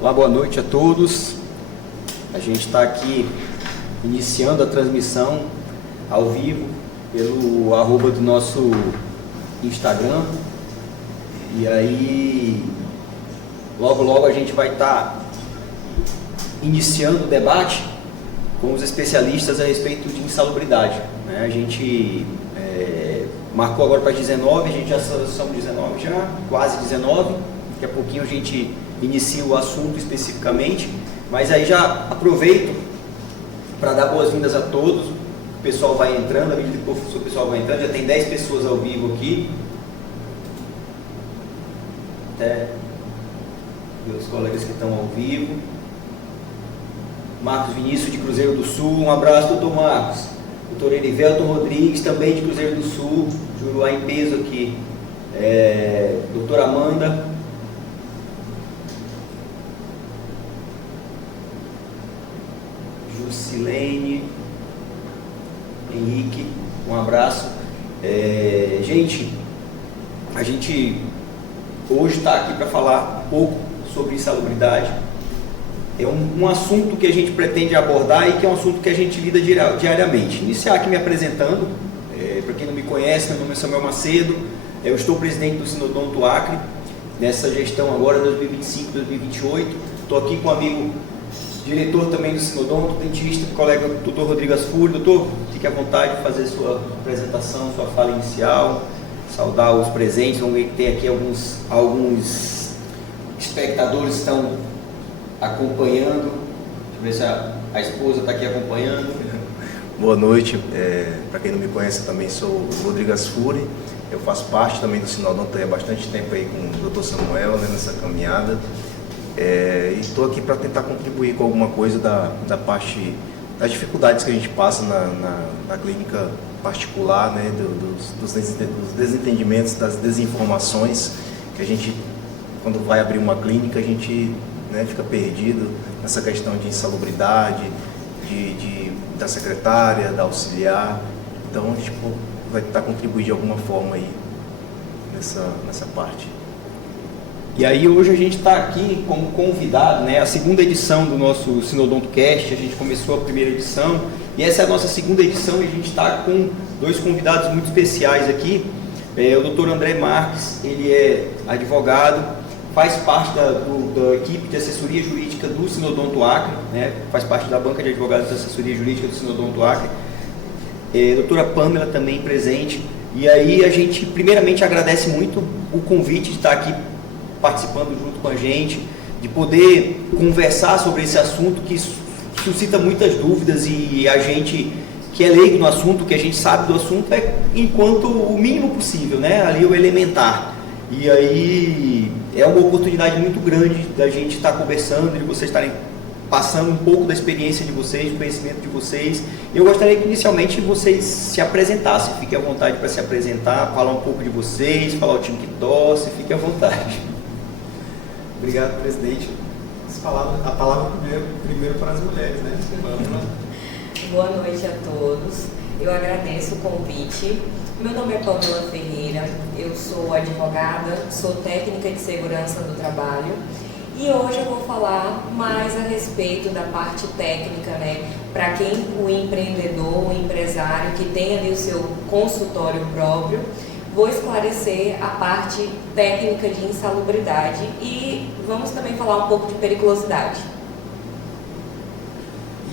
Olá, boa noite a todos. A gente está aqui iniciando a transmissão ao vivo pelo @ do nosso Instagram. E aí, logo a gente vai estar iniciando o debate com os especialistas a respeito de insalubridade. A gente marcou agora para 19, a gente já são 19 já, quase 19. Daqui a pouquinho a gente inicia o assunto especificamente, mas aí já aproveito para dar boas-vindas a todos. O pessoal vai entrando, à medida que o pessoal vai entrando, já tem 10 pessoas ao vivo aqui. Até meus colegas que estão ao vivo. Marcos Vinícius de Cruzeiro do Sul, um abraço, doutor Marcos. Doutor Erivelton Rodrigues, também de Cruzeiro do Sul, Juruá em peso aqui. Doutora Amanda. Jusilene, Henrique, um abraço. Gente, a gente hoje está aqui para falar um pouco sobre insalubridade. É um assunto que a gente pretende abordar e que é um assunto que a gente lida diariamente. Iniciar aqui me apresentando, para quem não me conhece, meu nome é Samuel Macedo, eu estou presidente do Sinodonto Acre, nessa gestão agora 2025-2028, estou aqui com o amigo diretor também do Sinodonto, dentista, colega doutor Rodrigo Asfuri. Doutor, fique à vontade de fazer sua apresentação, sua fala inicial, saudar os presentes. Vamos ver que tem aqui alguns espectadores que estão acompanhando. Deixa eu ver se a esposa está aqui acompanhando. Boa noite, para quem não me conhece, eu também sou o Rodrigo Asfuri, eu faço parte também do Sinodonto há bastante tempo aí com o Dr. Samuel, né, nessa caminhada. E estou aqui para tentar contribuir com alguma coisa da parte das dificuldades que a gente passa na clínica particular, né, dos desentendimentos, das desinformações que a gente, quando vai abrir uma clínica, a gente, né, fica perdido nessa questão de insalubridade, da secretária, da auxiliar. Então a gente vai tentar contribuir de alguma forma aí nessa parte. E aí hoje a gente está aqui como convidado, né, a segunda edição do nosso Sinodonto Cast. A gente começou a primeira edição e essa é a nossa segunda edição e a gente está com dois convidados muito especiais aqui. O doutor André Marques, ele é advogado, faz parte da equipe de assessoria jurídica do Sinodonto Acre, né, faz parte da banca de advogados da assessoria jurídica do Sinodonto Acre. Doutora Pamela também presente. E aí a gente primeiramente agradece muito o convite de estar aqui participando junto com a gente, de poder conversar sobre esse assunto que suscita muitas dúvidas, e a gente que é leigo no assunto, que a gente sabe do assunto, enquanto o mínimo possível, né? Ali o elementar. E aí é uma oportunidade muito grande da gente estar conversando, de vocês estarem passando um pouco da experiência de vocês, do conhecimento de vocês. Eu gostaria que inicialmente vocês se apresentassem, fiquem à vontade para se apresentar, falar um pouco de vocês, falar o time que torce, fiquem à vontade. Obrigado, presidente. A palavra primeiro para as mulheres, né? Boa noite a todos. Eu agradeço o convite. Meu nome é Pamela Ferreira, eu sou advogada, sou técnica de segurança do trabalho e hoje eu vou falar mais a respeito da parte técnica, né? Para quem o empreendedor, o empresário que tem ali o seu consultório próprio, vou esclarecer a parte técnica de insalubridade e vamos também falar um pouco de periculosidade.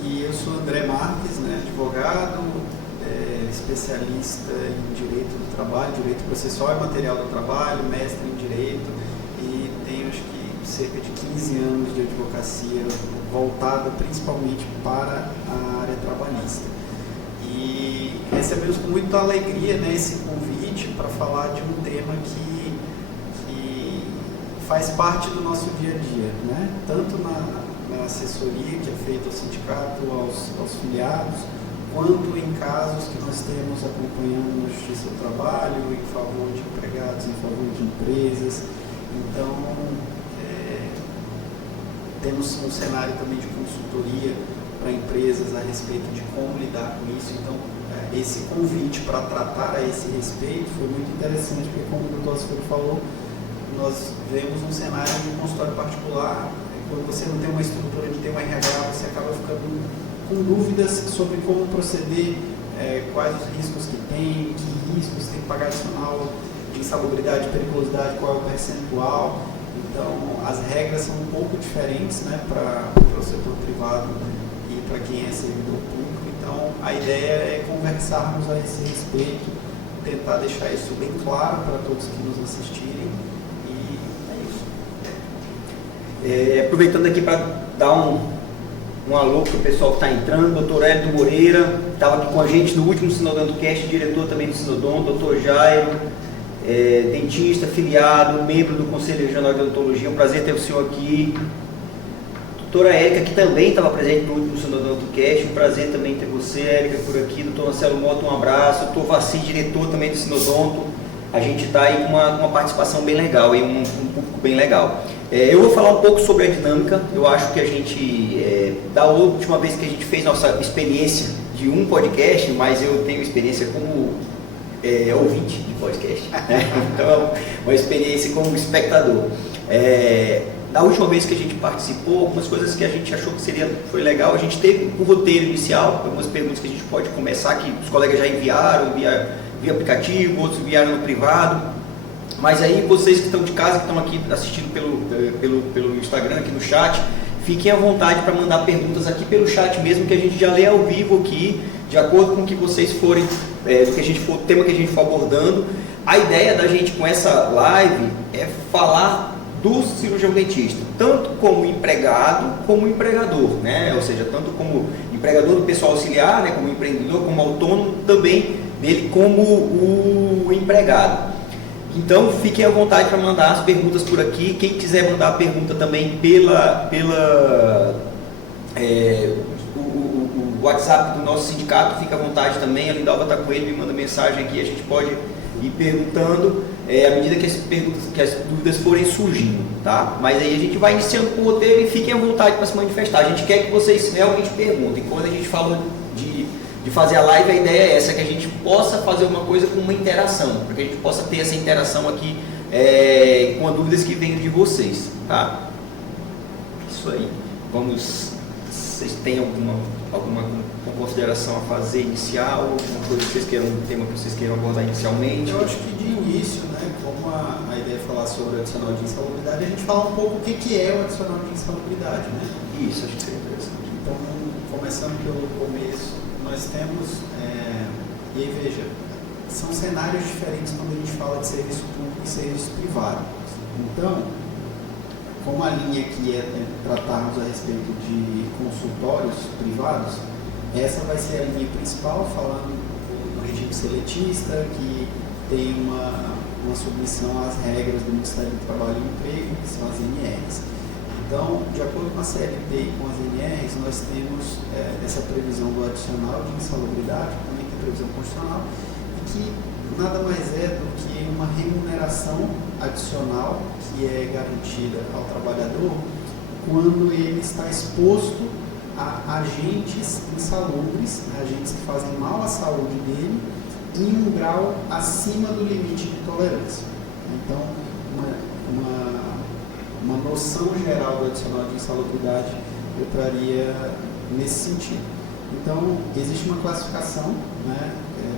E eu sou André Marques, né, advogado, especialista em Direito do Trabalho, Direito Processual e Material do Trabalho, mestre em Direito, e tenho acho que cerca de 15 anos de advocacia voltada principalmente para a área trabalhista. E recebemos com muita alegria, né, esse convite para falar de um tema que faz parte do nosso dia a dia, né? Tanto na assessoria que é feita ao sindicato, aos filiados, quanto em casos que nós temos acompanhando na Justiça do Trabalho, em favor de empregados, em favor de empresas. Então, temos um cenário também de consultoria para empresas a respeito de como lidar com isso. Então, esse convite para tratar a esse respeito foi muito interessante, porque como o doutor Asfuri falou, nós vemos um cenário de um consultório particular quando você não tem uma estrutura de ter um RH, você acaba ficando com dúvidas sobre como proceder, quais os riscos que tem, que riscos tem que pagar adicional de insalubridade, de periculosidade, qual é o percentual. Então, as regras são um pouco diferentes, né, para o setor privado e para quem é servidor público. Então, a ideia é conversarmos a esse respeito, tentar deixar isso bem claro para todos que nos assistirem. E é isso. Aproveitando aqui para dar um alô para o pessoal que está entrando, doutor Hélio Moreira, estava aqui com a gente no último Sinodonto Cast, diretor também do Sinodonto, doutor Jairo, dentista, filiado, membro do Conselho Regional de Odontologia, um prazer ter o senhor aqui. Doutora Érica, que também estava presente no último Sinodonto Cast, um prazer também ter você, Érica, por aqui. Doutor Marcelo Mota, um abraço. Doutor Vassi, diretor também do Sinodonto. A gente está aí com uma participação bem legal, e um público bem legal. Eu vou falar um pouco sobre a dinâmica. Eu acho que a gente, da última vez que a gente fez nossa experiência de um podcast, mas eu tenho experiência como ouvinte de podcast, então uma experiência como espectador. Da última vez que a gente participou, algumas coisas que a gente achou que foi legal, a gente teve um roteiro inicial, algumas perguntas que a gente pode começar, que os colegas já enviaram via aplicativo, outros enviaram no privado, mas aí vocês que estão de casa, que estão aqui assistindo pelo Instagram, aqui no chat, fiquem à vontade para mandar perguntas aqui pelo chat mesmo, que a gente já lê ao vivo aqui, de acordo com o que vocês forem, o tema que a gente for abordando. A ideia da gente com essa live é falar do cirurgião dentista, tanto como empregado como empregador, né? Ou seja, tanto como empregador do pessoal auxiliar, né? Como empreendedor, como autônomo, também dele como o empregado. Então fiquem à vontade para mandar as perguntas por aqui. Quem quiser mandar a pergunta também o WhatsApp do nosso sindicato, fica à vontade também. A Lindalva está com ele, me manda mensagem aqui, a gente pode ir perguntando à medida que as dúvidas forem surgindo, tá? Mas aí a gente vai iniciando com o roteiro e fiquem à vontade para se manifestar. A gente quer que vocês realmente perguntem. Quando a gente falou de fazer a live, a ideia é essa, que a gente possa fazer uma coisa com uma interação, para que a gente possa ter essa interação aqui com as dúvidas que venham de vocês, tá? Isso aí. Vocês têm alguma consideração a fazer inicial, alguma coisa que vocês queiram, um tema que vocês queiram abordar inicialmente? Eu acho que de início, né, como a ideia é falar sobre o adicional de insalubridade, a gente fala um pouco o que é o adicional de insalubridade, né? Isso, acho que seria interessante. Então, começando pelo começo, nós temos, e aí veja, são cenários diferentes quando a gente fala de serviço público e serviço privado. Então, como a linha aqui é tratarmos a respeito de consultórios privados, essa vai ser a linha principal, falando do regime seletista, que tem uma submissão às regras do Ministério do Trabalho e Emprego, que são as NRs. Então, de acordo com a CLT e com as NRs, nós temos essa previsão do adicional de insalubridade, também tem previsão constitucional, e que nada mais é do que uma remuneração adicional que é garantida ao trabalhador quando ele está exposto a agentes insalubres, agentes que fazem mal à saúde dele, em um grau acima do limite de tolerância. Então, uma noção geral do adicional de insalubridade eu traria nesse sentido. Então, existe uma classificação, né,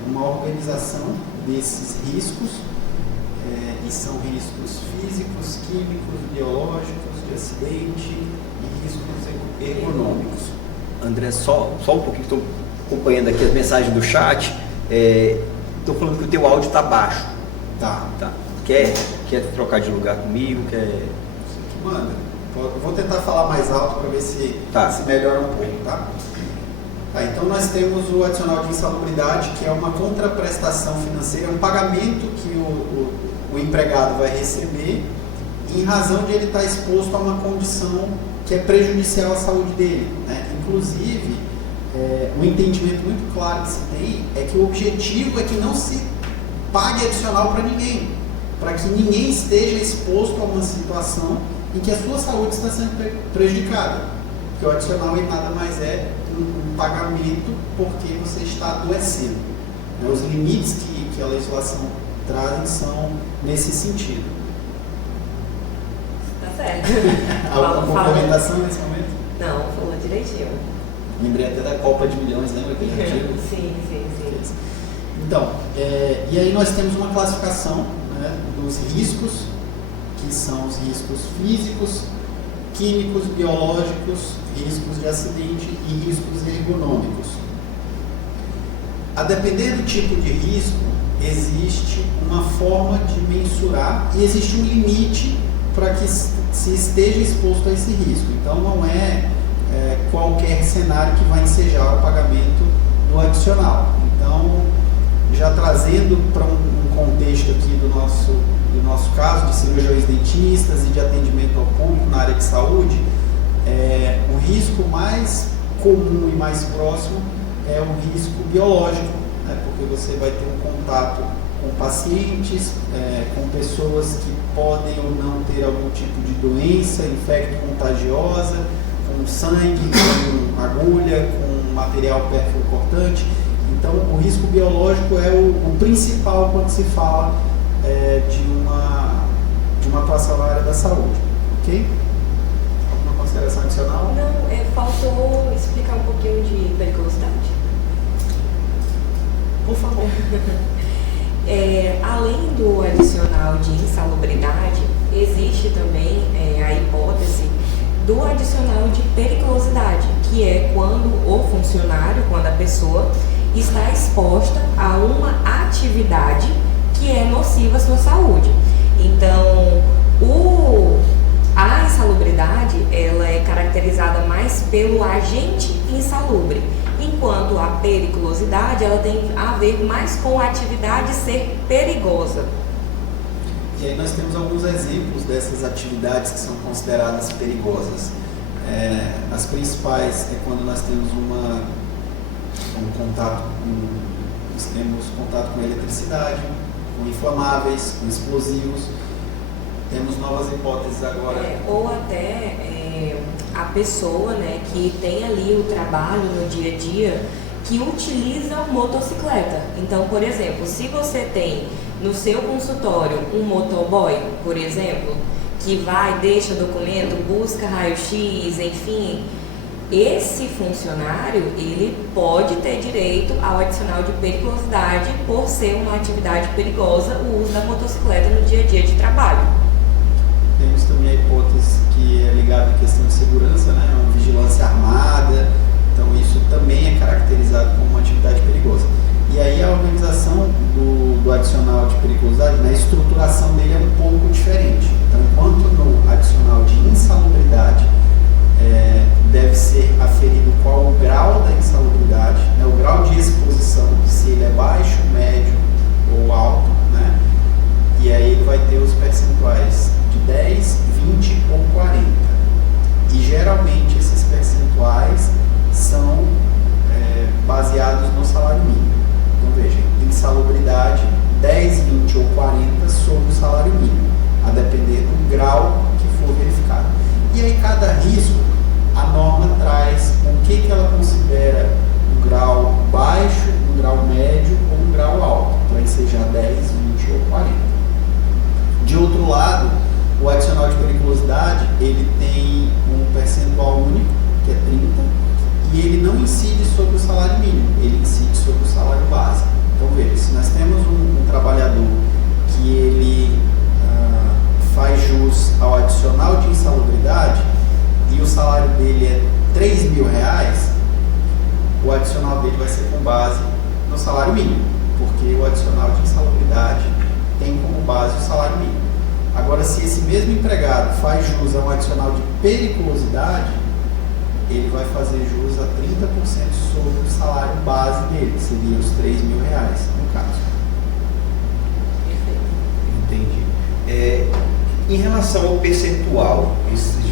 uma organização desses riscos, e são riscos físicos, químicos, biológicos, de acidente e riscos ergonômicos. André, só um pouquinho, estou acompanhando aqui as mensagens do chat. Estou falando que o teu áudio está baixo. Tá. Quer trocar de lugar comigo? Manda. Vou tentar falar mais alto para ver se melhora um pouco, tá? Então nós temos o adicional de insalubridade, que é uma contraprestação financeira, um pagamento que o empregado vai receber em razão de ele estar exposto a uma condição que é prejudicial à saúde dele, né? Inclusive, um entendimento muito claro que se tem é que o objetivo é que não se pague adicional para ninguém, para que ninguém esteja exposto a uma situação em que a sua saúde está sendo prejudicada, porque o adicional nada mais é um pagamento porque você está adoecendo. Os limites que a legislação trazem são nesse sentido. Está certo. Alguma complementação nesse momento? Não, falou direitinho. Lembrei até da Copa de Milhões, lembra aquele antigo? Sim. Então, e aí nós temos uma classificação, né, dos riscos, que são os riscos físicos, químicos, biológicos, riscos de acidente e riscos ergonômicos. A depender do tipo de risco, existe uma forma de mensurar e existe um limite para que se esteja exposto a esse risco. Então, não é qualquer cenário que vai ensejar o pagamento do adicional. Então, já trazendo para um contexto aqui do nosso caso, de cirurgiões dentistas e de atendimento ao público na área de saúde, o risco mais comum e mais próximo é o risco biológico, né, porque você vai ter um contato com pacientes, com pessoas que podem ou não ter algum tipo de doença infecto-contagiosa, com sangue, com agulha, com material perfuro-cortante. Então, o risco biológico é o principal quando se fala de uma atuação na área da saúde. Ok? Alguma consideração adicional? Não, faltou explicar um pouquinho de periculosidade. Por favor. Além do adicional de insalubridade, existe também a hipótese do adicional de periculosidade, que é quando o funcionário, quando a pessoa está exposta a uma atividade que é nociva à sua saúde. Então, a insalubridade, ela é caracterizada mais pelo agente insalubre, enquanto a periculosidade, ela tem a ver mais com a atividade ser perigosa. E aí nós temos alguns exemplos dessas atividades que são consideradas perigosas. As principais é quando nós temos temos contato com eletricidade, com inflamáveis, com explosivos. Temos novas hipóteses agora. Ou até a pessoa, né, que tem ali o trabalho no dia a dia, que utiliza motocicleta. Então, por exemplo, se você tem no seu consultório um motoboy, por exemplo, que vai, deixa documento, busca raio-x, enfim, esse funcionário, ele pode ter direito ao adicional de periculosidade por ser uma atividade perigosa, o uso da motocicleta no dia a dia de trabalho. Temos também a hipótese que é ligada à questão de segurança, né? Uma vigilância armada, então isso também é caracterizado como uma atividade perigosa. E aí a organização do adicional de periculosidade, né, a estruturação dele é um pouco diferente. Então, enquanto no adicional de insalubridade deve ser aferido qual o grau da insalubridade, né, o grau de exposição, se ele é baixo, médio ou alto, né, e aí ele vai ter os percentuais de 10, 20 ou 40. E geralmente esses percentuais são baseados no salário mínimo. Então veja, insalubridade 10, 20 ou 40 sobre o salário mínimo, a depender do grau que for verificado. E aí cada risco, a norma traz o que ela considera um grau baixo, um grau médio ou um grau alto, para ensejar 10, 20 ou 40. De outro lado, o adicional de periculosidade, ele tem um percentual único, que é 30, e ele não incide sobre o salário mínimo, ele incide sobre o salário base. Então veja, se nós temos um trabalhador que ele faz jus ao adicional de insalubridade e o salário dele é R$3.000, o adicional dele vai ser com base no salário mínimo, porque o adicional de insalubridade tem como base o salário mínimo. Agora, se esse mesmo empregado faz jus a um adicional de periculosidade, ele vai fazer jus a 30% sobre o salário base dele, que seria os R$3.000 no caso. Entendi. Em relação ao percentual,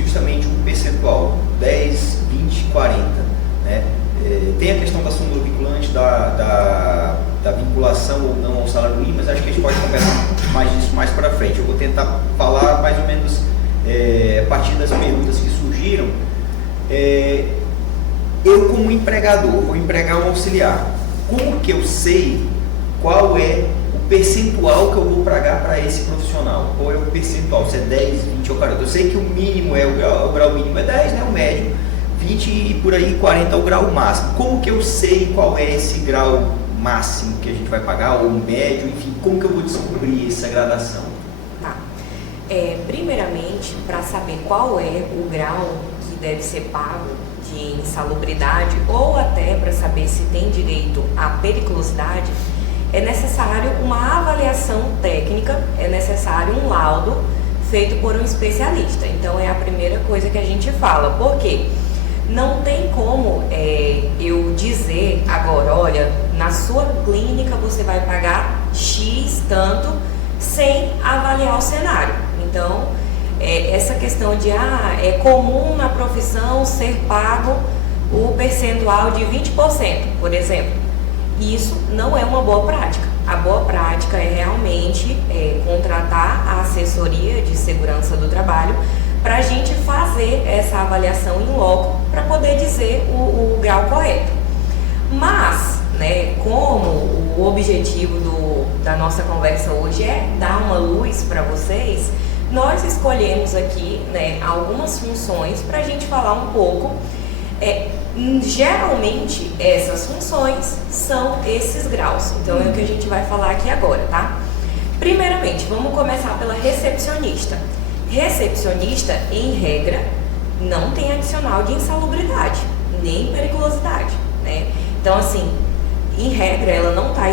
justamente o percentual 10, 20, 40, né? Tem a questão da súmula vinculante, da vinculação ou não ao salário mínimo, mas acho que a gente pode conversar mais disso mais para frente. Eu vou tentar falar mais ou menos a partir das perguntas que surgiram. Eu, como empregador, vou empregar um auxiliar. Como que eu sei qual é o percentual que eu vou pagar para esse profissional. Qual é o percentual? Se é 10, 20 ou 40. Eu sei que o mínimo o grau mínimo é 10, né? O médio 20 e por aí 40 é o grau máximo. Como que eu sei qual é esse grau máximo que a gente vai pagar, ou médio, enfim, como que eu vou descobrir essa gradação? Tá. Primeiramente, para saber qual é o grau que deve ser pago de insalubridade, ou até para saber se tem direito à periculosidade, é necessário uma avaliação técnica, é necessário um laudo feito por um especialista. Então é a primeira coisa que a gente fala. Por quê? Não tem como eu dizer agora, olha, na sua clínica você vai pagar X tanto, sem avaliar o cenário. Então, essa questão de, é comum na profissão ser pago o percentual de 20%, por exemplo. Isso não é uma boa prática. A boa prática é realmente contratar a assessoria de segurança do trabalho para a gente fazer essa avaliação em loco para poder dizer o grau correto. Mas, né, como o objetivo da nossa conversa hoje é dar uma luz para vocês, nós escolhemos aqui, né, algumas funções para a gente falar um pouco. Geralmente essas funções são esses graus, então é o que a gente vai falar aqui agora, tá? Primeiramente, vamos começar pela recepcionista. Recepcionista, em regra, não tem adicional de insalubridade, nem periculosidade, né? Então, assim, em regra, ela não está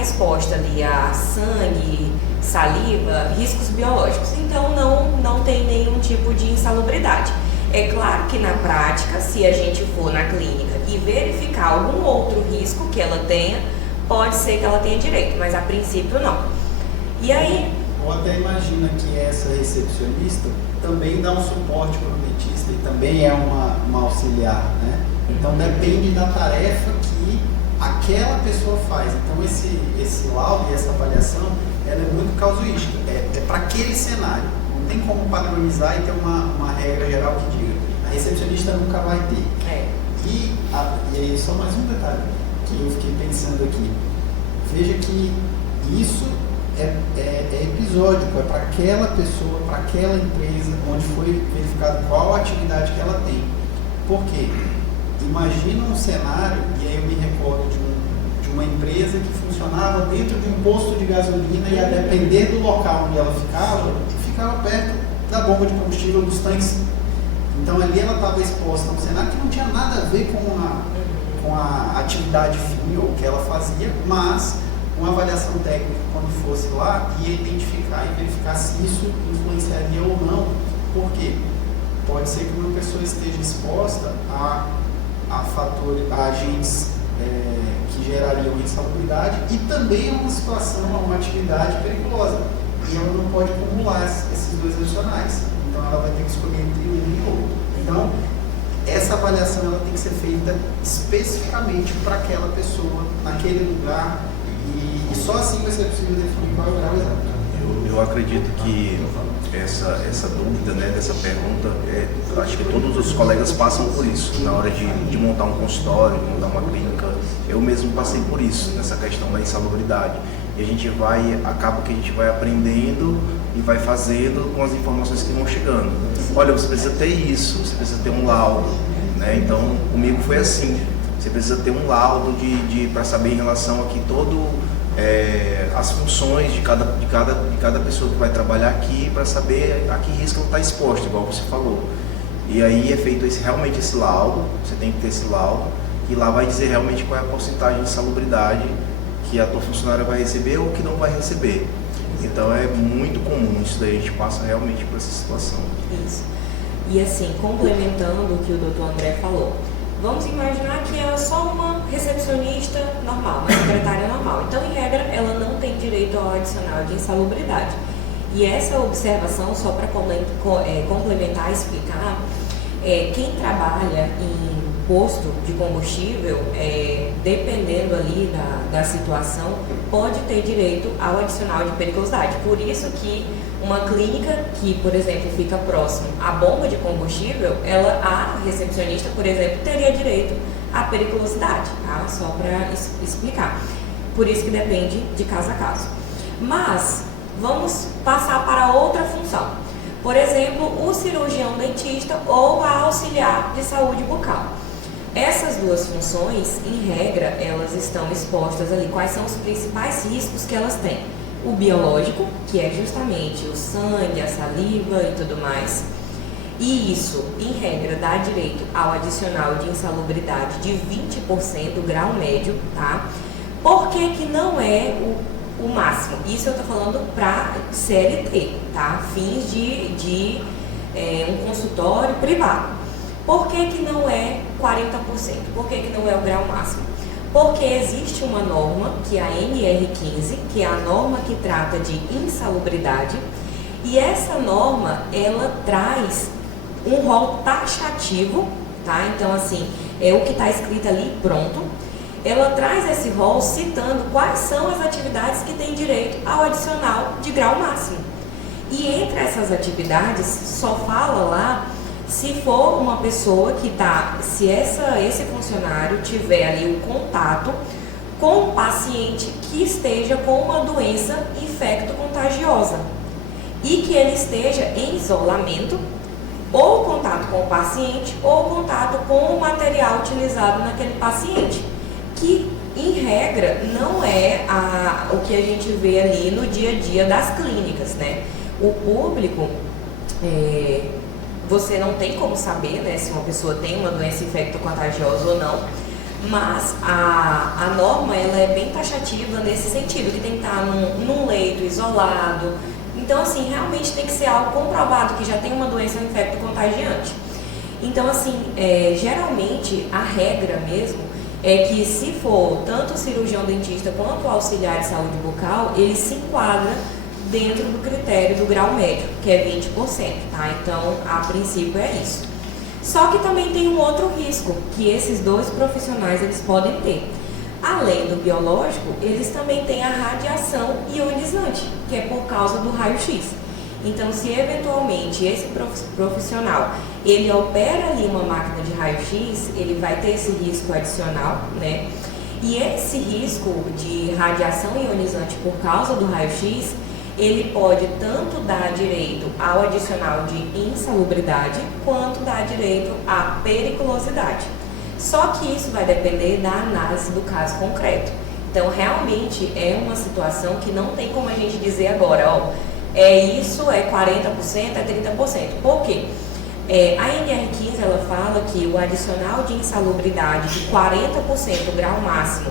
exposta ali a sangue, saliva, riscos biológicos, então não tem nenhum tipo de insalubridade. É claro que na prática, se a gente for na clínica e verificar algum outro risco que ela tenha, pode ser que ela tenha direito, mas a princípio não. E aí... Ou até imagina que essa recepcionista também dá um suporte para o dentista e também é uma auxiliar, né? Então depende da tarefa que aquela pessoa faz. Então esse laudo e essa avaliação, ela é muito casuística, é para aquele cenário. Não tem como padronizar e ter uma regra geral que diga, a recepcionista nunca vai ter. E aí só mais um detalhe que eu fiquei pensando aqui. Veja que isso é episódico, é para aquela pessoa, para aquela empresa, onde foi verificado qual a atividade que ela tem. Por quê? Imagina um cenário, e aí eu me recordo de uma empresa que funcionava dentro de um posto de gasolina e a depender do local onde ela ficava perto da bomba de combustível, dos tanques. Então ali ela estava exposta a um cenário que não tinha nada a ver com a atividade fim ou o que ela fazia, mas uma avaliação técnica, quando fosse lá, ia identificar e verificar se isso influenciaria ou não. Por quê? Pode ser que uma pessoa esteja exposta a agentes que gerariam insalubridade e também a uma situação, a uma atividade perigosa. E ela não pode acumular esses dois adicionais. Então ela vai ter que escolher entre um e outro. Então, essa avaliação ela tem que ser feita especificamente para aquela pessoa, naquele lugar, e só assim vai ser possível definir qual é o grau exato. Eu acredito que essa dúvida, né, dessa pergunta, acho que todos os colegas passam por isso, na hora de montar um consultório, de montar uma clínica. Eu mesmo passei por isso, nessa questão da insalubridade. E a gente acaba que a gente vai aprendendo e vai fazendo com as informações que vão chegando. Olha, você precisa ter isso, você precisa ter um laudo, né? Então, comigo foi assim. Você precisa ter um laudo para saber em relação aqui as funções de cada pessoa que vai trabalhar aqui, para saber a que risco ela está exposta, igual você falou. E aí é feito realmente esse laudo, você tem que ter esse laudo, e lá vai dizer realmente qual é a porcentagem de salubridade que a tua funcionária vai receber ou que não vai receber. Então é muito comum isso daí, a gente passa realmente por essa situação. Isso. E assim, complementando o que o Dr. André falou, vamos imaginar que é só uma recepcionista normal, uma secretária normal. Então, em regra, ela não tem direito ao adicional de insalubridade. E essa observação, só para complementar e explicar, quem trabalha em posto de combustível, dependendo ali da situação, pode ter direito ao adicional de periculosidade. Por isso que uma clínica que, por exemplo, fica próximo à bomba de combustível, a recepcionista, por exemplo, teria direito à periculosidade, tá? Só para explicar. por isso que depende de caso a caso. Mas vamos passar para outra função. Por exemplo, o cirurgião dentista ou a auxiliar de saúde bucal. Essas duas funções, em regra, elas estão expostas ali. Quais são os principais riscos que elas têm? O biológico, que é justamente o sangue, a saliva e tudo mais. E isso, em regra, dá direito ao adicional de insalubridade de 20%, grau médio, tá? Por que que não é o máximo? Isso eu tô falando para CLT, tá? Fins de um consultório privado. Por que que não é 40%? Por que que não é o grau máximo? Porque existe uma norma, que é a NR15, que é a norma que trata de insalubridade, e essa norma, ela traz um rol taxativo, tá? Então, assim, é o que está escrito ali, pronto. Ela traz esse rol citando quais são as atividades que têm direito ao adicional de grau máximo. E entre essas atividades, só fala lá se for uma pessoa que está, se esse funcionário tiver ali o contato com um paciente que esteja com uma doença infecto-contagiosa e que ele esteja em isolamento, ou contato com o paciente, ou contato com o material utilizado naquele paciente, que em regra não é o que a gente vê ali no dia a dia das clínicas, né? O público, você não tem como saber, né, se uma pessoa tem uma doença infecto-contagiosa ou não, mas a norma ela é bem taxativa nesse sentido, que tem que estar num leito isolado. Então, assim, realmente tem que ser algo comprovado que já tem uma doença infecto-contagiante. Então, assim, geralmente a regra mesmo é que se for tanto o cirurgião dentista quanto o auxiliar de saúde bucal, ele se enquadra dentro do critério do grau médio, que é 20%, tá? Então, a princípio é isso. Só que também tem um outro risco que esses dois profissionais eles podem ter. Além do biológico, eles também têm a radiação ionizante, que é por causa do raio-x. Então, se eventualmente esse profissional, ele opera ali uma máquina de raio-x, ele vai ter esse risco adicional, né? E esse risco de radiação ionizante por causa do raio-x, ele pode tanto dar direito ao adicional de insalubridade, quanto dar direito à periculosidade. Só que isso vai depender da análise do caso concreto. Então, realmente é uma situação que não tem como a gente dizer agora, ó, isso é 40%, é 30%. Por quê? A NR15, ela fala que o adicional de insalubridade de 40% grau máximo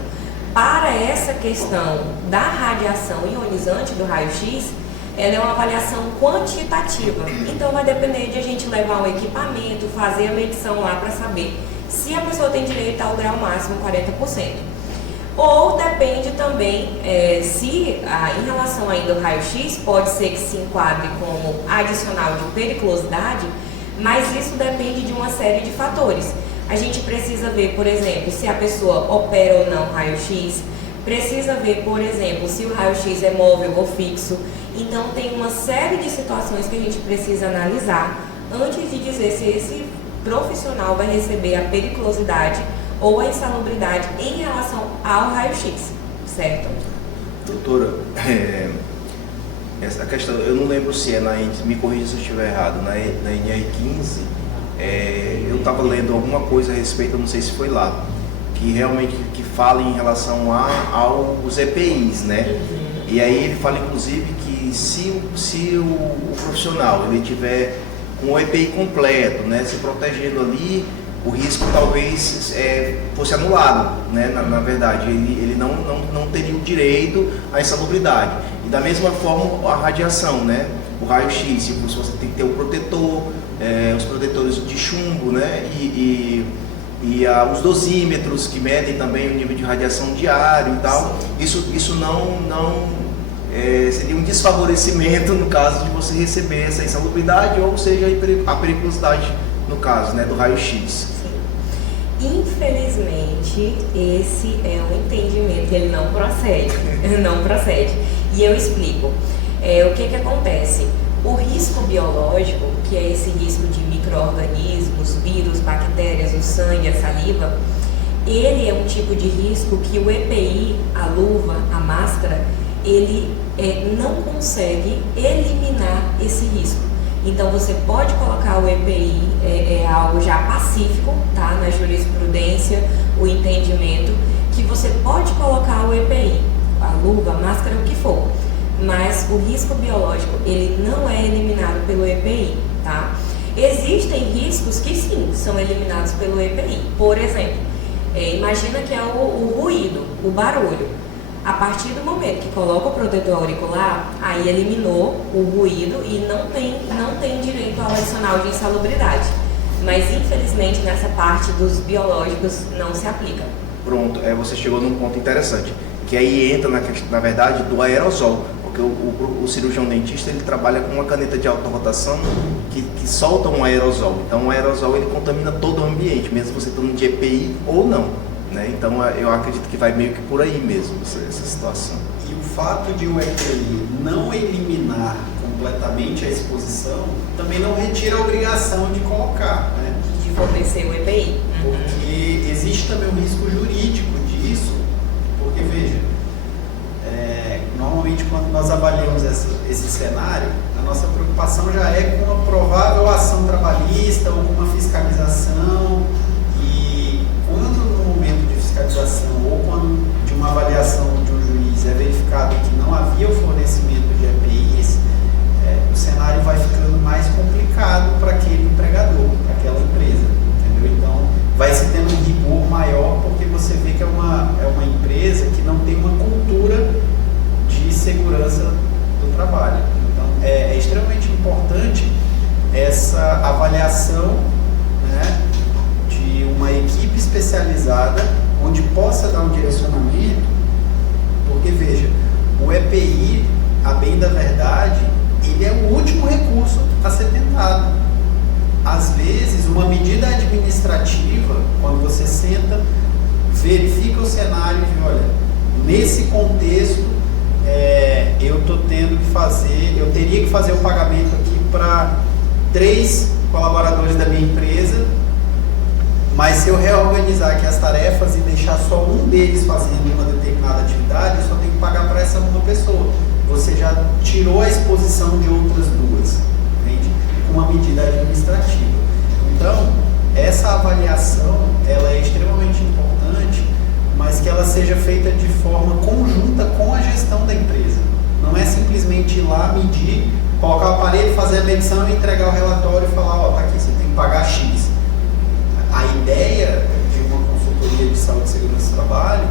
para essa questão da radiação ionizante do raio-x, ela é uma avaliação quantitativa. Então, vai depender de a gente levar um equipamento, fazer a medição lá para saber se a pessoa tem direito ao grau máximo 40%. Ou depende também se, em relação ainda ao raio-x, pode ser que se enquadre como adicional de periculosidade, mas isso depende de uma série de fatores. A gente precisa ver, por exemplo, se a pessoa opera ou não raio-x, precisa ver, por exemplo, se o raio-x é móvel ou fixo. Então, tem uma série de situações que a gente precisa analisar antes de dizer se esse profissional vai receber a periculosidade ou a insalubridade em relação ao raio-x, certo? Doutora, essa questão, eu não lembro se é me corrija se eu estiver errado, na NR15, eu estava lendo alguma coisa a respeito, eu não sei se foi lá, que realmente que fala em relação aos EPIs, né? Uhum. E aí ele fala inclusive que se o profissional ele tiver com o EPI completo, né, se protegendo ali, o risco talvez fosse anulado, né? Na verdade, ele não teria o direito à insalubridade. E da mesma forma a radiação, né? O raio-x, você tem que ter o protetor, os protetores de chumbo, né? E os dosímetros que medem também o nível de radiação diário e tal. Isso não seria um desfavorecimento no caso de você receber essa insalubridade, ou seja, a periculosidade no caso, né, do raio-x. Infelizmente, esse é um entendimento que ele não procede, não procede. E eu explico. O que acontece? O risco biológico, que é esse risco de micro-organismos, vírus, bactérias, o sangue, a saliva, ele é um tipo de risco que o EPI, a luva, a máscara, ele não consegue eliminar esse risco. Então você pode colocar o EPI, é algo já pacífico, tá? Na jurisprudência, o entendimento, que você pode colocar o EPI, a luva, a máscara, o que for, mas o risco biológico, ele não é eliminado pelo EPI, tá? Existem riscos que sim, são eliminados pelo EPI. Por exemplo, imagina que é o ruído, o barulho. A partir do momento que coloca o protetor auricular, aí eliminou o ruído e não tem direito ao adicional de insalubridade. Mas infelizmente nessa parte dos biológicos não se aplica. Pronto, você chegou num ponto interessante, que aí entra na verdade do aerosol, porque o cirurgião dentista ele trabalha com uma caneta de alta rotação que solta um aerosol. Então o aerosol ele contamina todo o ambiente, mesmo você estando de EPI ou não, né? Então eu acredito que vai meio que por aí mesmo essa situação. E o fato de o EPI não eliminar completamente a exposição também não retira a obrigação de colocar, né? De fornecer o EPI. Porque existe também um risco jurídico disso, porque veja, normalmente quando nós avaliamos esse cenário, a nossa preocupação já é com uma provável ação trabalhista ou com uma fiscalização, e quando no momento de fiscalização ou quando de uma avaliação de um juiz é verificado que não havia o fornecimento de EPIs, o cenário vai ficando mais complicado para aquele empregador, para aquela empresa, entendeu? Então vai se tendo um rigor maior, porque você vê que é uma empresa que não tem uma cultura de segurança do trabalho. Então é extremamente importante essa avaliação, né, de uma equipe especializada onde possa dar um direcionamento, porque veja, o EPI, a bem da verdade, ele é o último recurso a ser tentado. Às vezes, uma medida administrativa, quando você senta, verifica o cenário e vê, olha, nesse contexto, eu teria que fazer o pagamento aqui para 3 colaboradores da minha empresa, mas se eu reorganizar aqui as tarefas e deixar só um deles fazendo uma determinada atividade, eu só tenho que pagar para essa uma pessoa. Você já tirou a exposição de outras duas, entende? Com uma medida administrativa. Então, essa avaliação, ela é extremamente importante, mas que ela seja feita de forma conjunta com a gestão da empresa. Não é simplesmente ir lá, medir, colocar o aparelho, fazer a medição e entregar o relatório e falar, ó, tá aqui, você tem que pagar X. A ideia de uma consultoria de saúde e segurança do trabalho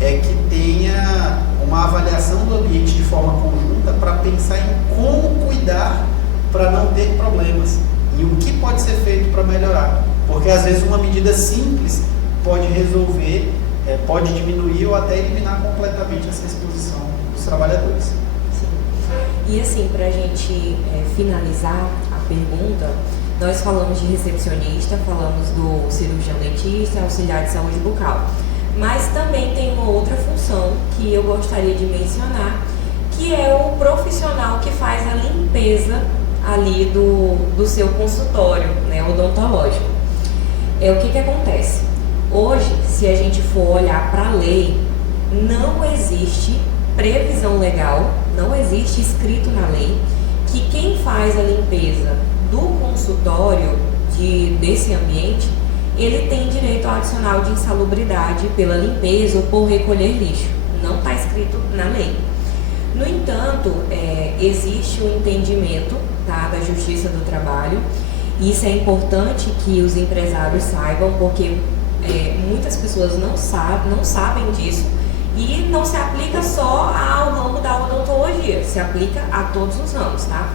é que tenha uma avaliação do ambiente de forma conjunta para pensar em como cuidar para não ter problemas e o que pode ser feito para melhorar. Porque às vezes uma medida simples pode resolver, pode diminuir ou até eliminar completamente essa exposição dos trabalhadores. Sim. E assim, para a gente finalizar a pergunta, nós falamos de recepcionista, falamos do cirurgião dentista, auxiliar de saúde bucal. Mas também tem uma outra função que eu gostaria de mencionar, que é o profissional que faz a limpeza ali do seu consultório, né, odontológico. O que acontece? Hoje, se a gente for olhar para a lei, não existe previsão legal, não existe escrito na lei que quem faz a limpeza do consultório desse ambiente, ele tem direito ao adicional de insalubridade pela limpeza ou por recolher lixo. Não está escrito na lei. No entanto, existe um entendimento, tá, da Justiça do Trabalho. Isso é importante que os empresários saibam, porque muitas pessoas não sabem disso e não se aplica só ao ramo da odontologia, se aplica a todos os ramos, tá?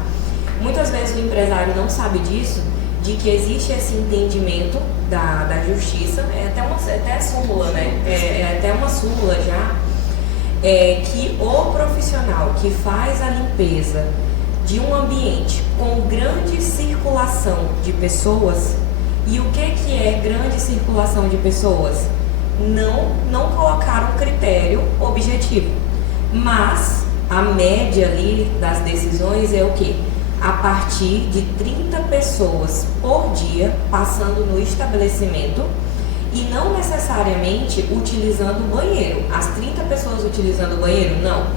Muitas vezes o empresário não sabe disso, de que existe esse entendimento da justiça, até súmula, né? Até uma súmula já, que o profissional que faz a limpeza de um ambiente com grande circulação de pessoas, e o que é grande circulação de pessoas? Não colocar um critério objetivo, mas a média ali das decisões é o quê? A partir de 30 pessoas por dia passando no estabelecimento, E não necessariamente utilizando o banheiro. As 30 pessoas utilizando o banheiro, não.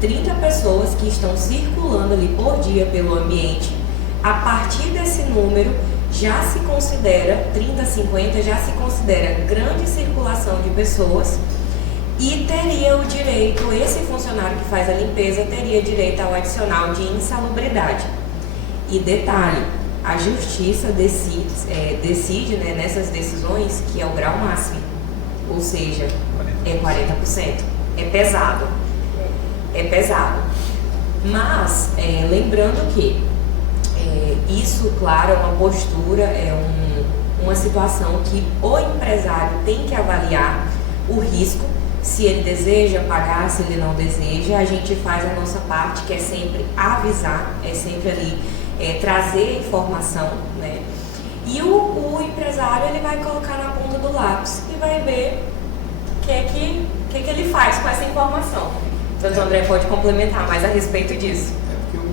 30 pessoas que estão circulando ali por dia pelo ambiente. A partir desse número, já se considera, 30, 50, já se considera grande circulação de pessoas e teria o direito, esse funcionário que faz a limpeza, teria direito ao adicional de insalubridade. E detalhe, a justiça decide, né, nessas decisões que é o grau máximo, ou seja, é 40%. É pesado. É pesado. Mas, lembrando que isso, claro, é uma postura, uma situação que o empresário tem que avaliar o risco, se ele deseja pagar, se ele não deseja. A gente faz a nossa parte, que é sempre avisar, é sempre ali trazer informação, né? E o empresário, ele vai colocar na ponta do lápis e vai ver o que ele faz com essa informação. Então, o André pode complementar mais a respeito disso. Porque